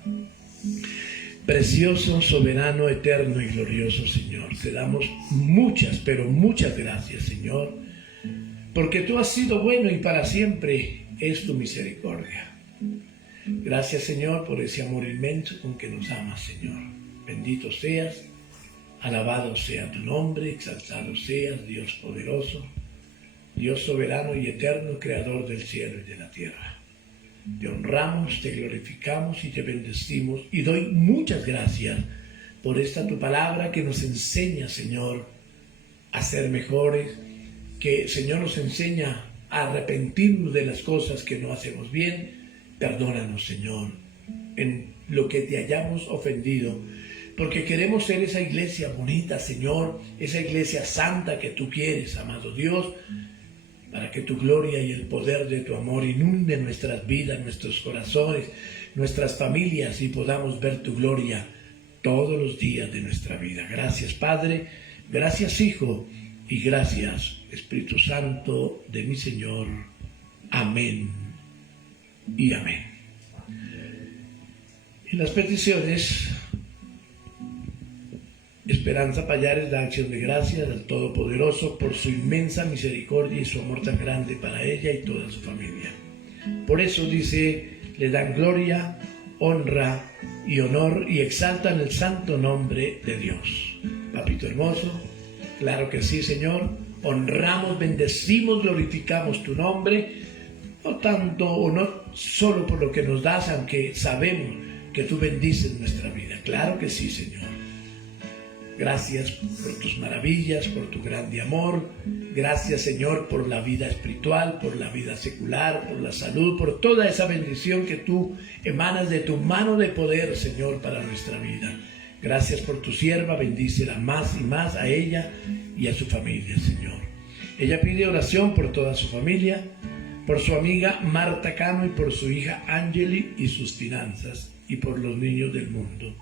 precioso, soberano, eterno y glorioso Señor, te damos muchas, pero muchas gracias, Señor, porque tú has sido bueno y para siempre es tu misericordia. Gracias, Señor, por ese amor inmenso con que nos amas, Señor. Bendito seas, alabado sea tu nombre, exaltado seas, Dios poderoso, Dios soberano y eterno, creador del cielo y de la tierra. Te honramos, te glorificamos y te bendecimos y doy muchas gracias por esta tu palabra que nos enseña, Señor, a ser mejores, que, Señor, nos enseña a arrepentirnos de las cosas que no hacemos bien. Perdónanos, Señor, en lo que te hayamos ofendido, porque queremos ser esa iglesia bonita, Señor, esa iglesia santa que tú quieres, amado Dios, para que tu gloria y el poder de tu amor inunden nuestras vidas, nuestros corazones, nuestras familias y podamos ver tu gloria todos los días de nuestra vida. Gracias, Padre, gracias, Hijo, y gracias, Espíritu Santo de mi Señor. Amén y amén. En las peticiones, Esperanza Payares da acción de gracias al Todopoderoso por su inmensa misericordia y su amor tan grande para ella y toda su familia. Por eso dice, le dan gloria, honra y honor y exaltan el santo nombre de Dios. Papito hermoso, claro que sí, Señor, honramos, bendecimos, glorificamos tu nombre, no tanto o no solo por lo que nos das, aunque sabemos que tú bendices nuestra vida. Claro que sí, Señor. Gracias por tus maravillas, por tu grande amor. Gracias, Señor, por la vida espiritual, por la vida secular, por la salud, por toda esa bendición que tú emanas de tu mano de poder, Señor, para nuestra vida. Gracias por tu sierva, bendícela más y más a ella y a su familia, Señor. Ella pide oración por toda su familia, por su amiga Marta Cano y por su hija Angeli y sus finanzas, y por los niños del mundo,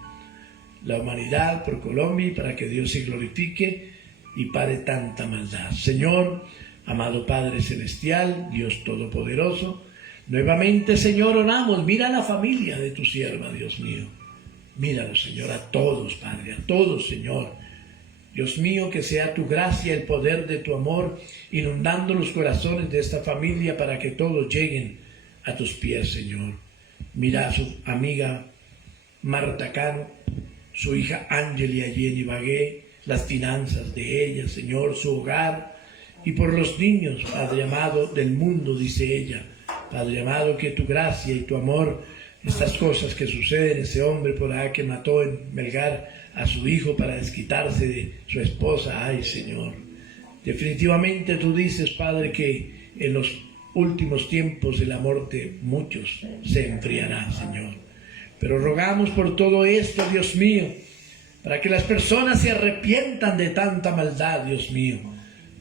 la humanidad, por Colombia, y para que Dios se glorifique y pare tanta maldad. Señor, amado Padre Celestial, Dios Todopoderoso, nuevamente, Señor, oramos. Mira la familia de tu sierva, Dios mío. Míralo, Señor, a todos, Padre, a todos, Señor. Dios mío, que sea tu gracia, el poder de tu amor, inundando los corazones de esta familia para que todos lleguen a tus pies, Señor. Mira a su amiga Marta Cano, su hija Angeli allí en Ibagué, las finanzas de ella, Señor, su hogar, y por los niños, Padre amado, del mundo, dice ella. Padre amado, que tu gracia y tu amor, estas cosas que suceden, ese hombre por ahí que mató en Melgar a su hijo para desquitarse de su esposa, ay, Señor. Definitivamente tú dices, Padre, que en los últimos tiempos el amor de muchos se enfriará, Señor. Pero rogamos por todo esto, Dios mío, para que las personas se arrepientan de tanta maldad, Dios mío.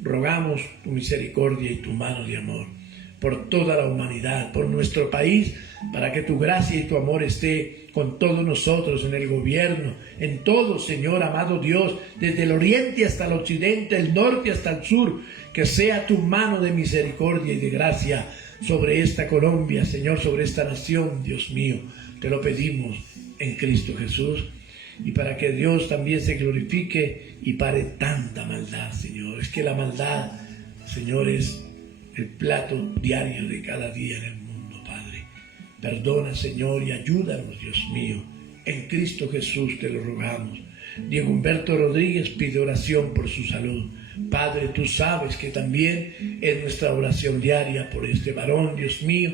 Rogamos tu misericordia y tu mano de amor por toda la humanidad, por nuestro país, para que tu gracia y tu amor esté con todos nosotros en el gobierno, en todo, Señor, amado Dios, desde el oriente hasta el occidente, el norte hasta el sur, que sea tu mano de misericordia y de gracia sobre esta Colombia, Señor, sobre esta nación, Dios mío. Te lo pedimos en Cristo Jesús, y para que Dios también se glorifique y pare tanta maldad, Señor. Es que la maldad, Señor, es el plato diario de cada día en el mundo, Padre. Perdona, Señor, y ayúdanos, Dios mío. En Cristo Jesús te lo rogamos. Diego Humberto Rodríguez pide oración por su salud. Padre, tú sabes que también es nuestra oración diaria por este varón, Dios mío.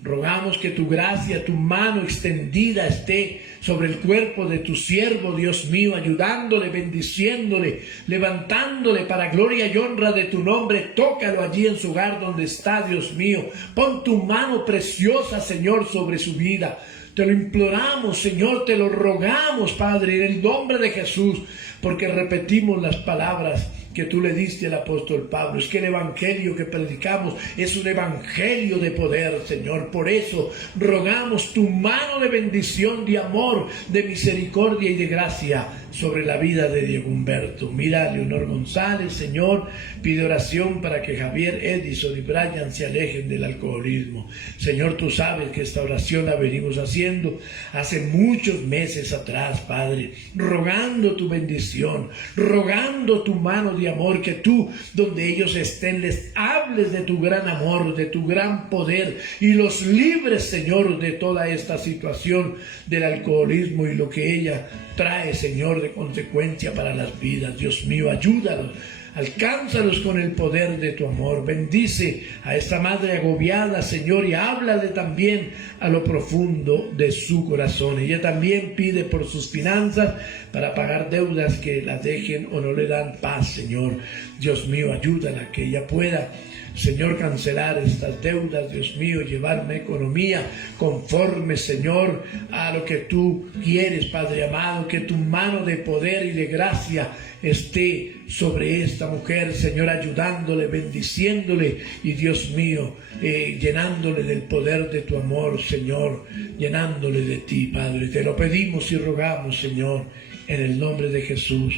Rogamos que tu gracia, tu mano extendida esté sobre el cuerpo de tu siervo, Dios mío, ayudándole, bendiciéndole, levantándole para gloria y honra de tu nombre. Tócalo allí en su hogar donde está, Dios mío. Pon tu mano preciosa, Señor, sobre su vida. Te lo imploramos, Señor, te lo rogamos, Padre, en el nombre de Jesús, porque repetimos las palabras que tú le diste al apóstol Pablo. Es que el evangelio que predicamos es un evangelio de poder, Señor. Por eso rogamos tu mano de bendición, de amor, de misericordia y de gracia sobre la vida de Diego Humberto. Mira a Leonor González, Señor, pide oración para que Javier, Edison y Brian se alejen del alcoholismo. Señor, tú sabes que esta oración la venimos haciendo hace muchos meses atrás, Padre, rogando tu bendición, rogando tu mano de amor, que tú, donde ellos estén, les hables de tu gran amor, de tu gran poder, y los libres, Señor, de toda esta situación del alcoholismo y lo que ella trae, Señor, de consecuencia para las vidas. Dios mío, ayúdalos, alcánzalos con el poder de tu amor. Bendice a esta madre agobiada, Señor, y háblale también a lo profundo de su corazón. Ella también pide por sus finanzas para pagar deudas que la dejen o no le dan paz, Señor. Dios mío, ayúdala, que ella pueda, Señor, cancelar estas deudas, Dios mío, llevar una economía conforme, Señor, a lo que tú quieres, Padre amado, que tu mano de poder y de gracia esté sobre esta mujer, Señor, ayudándole, bendiciéndole y, Dios mío, llenándole del poder de tu amor, Señor, llenándole de ti, Padre. Te lo pedimos y rogamos, Señor, en el nombre de Jesús,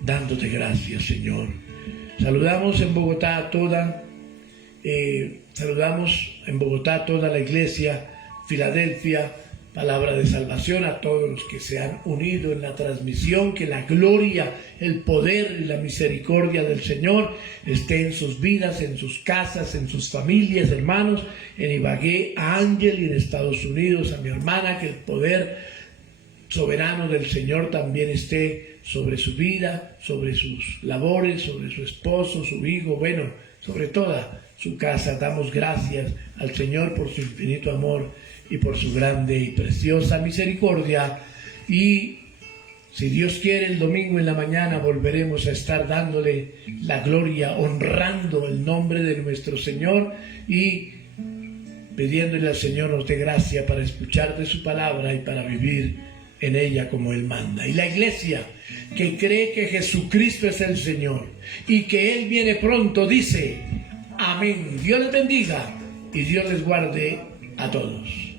dándote gracias, Señor. Saludamos en Bogotá toda la iglesia, Filadelfia, palabra de salvación a todos los que se han unido en la transmisión, que la gloria, el poder y la misericordia del Señor esté en sus vidas, en sus casas, en sus familias, hermanos, en Ibagué, a Ángel, y en Estados Unidos, a mi hermana, que el poder soberano del Señor también esté sobre su vida, sobre sus labores, sobre su esposo, su hijo, bueno, sobre toda su casa. Damos gracias al Señor por su infinito amor y por su grande y preciosa misericordia. Y si Dios quiere, el domingo en la mañana volveremos a estar dándole la gloria, honrando el nombre de nuestro Señor y pidiéndole al Señor nos dé gracia para escuchar de su palabra y para vivir en ella como Él manda. Y la iglesia que cree que Jesucristo es el Señor y que Él viene pronto dice: amén. Dios les bendiga y Dios les guarde a todos.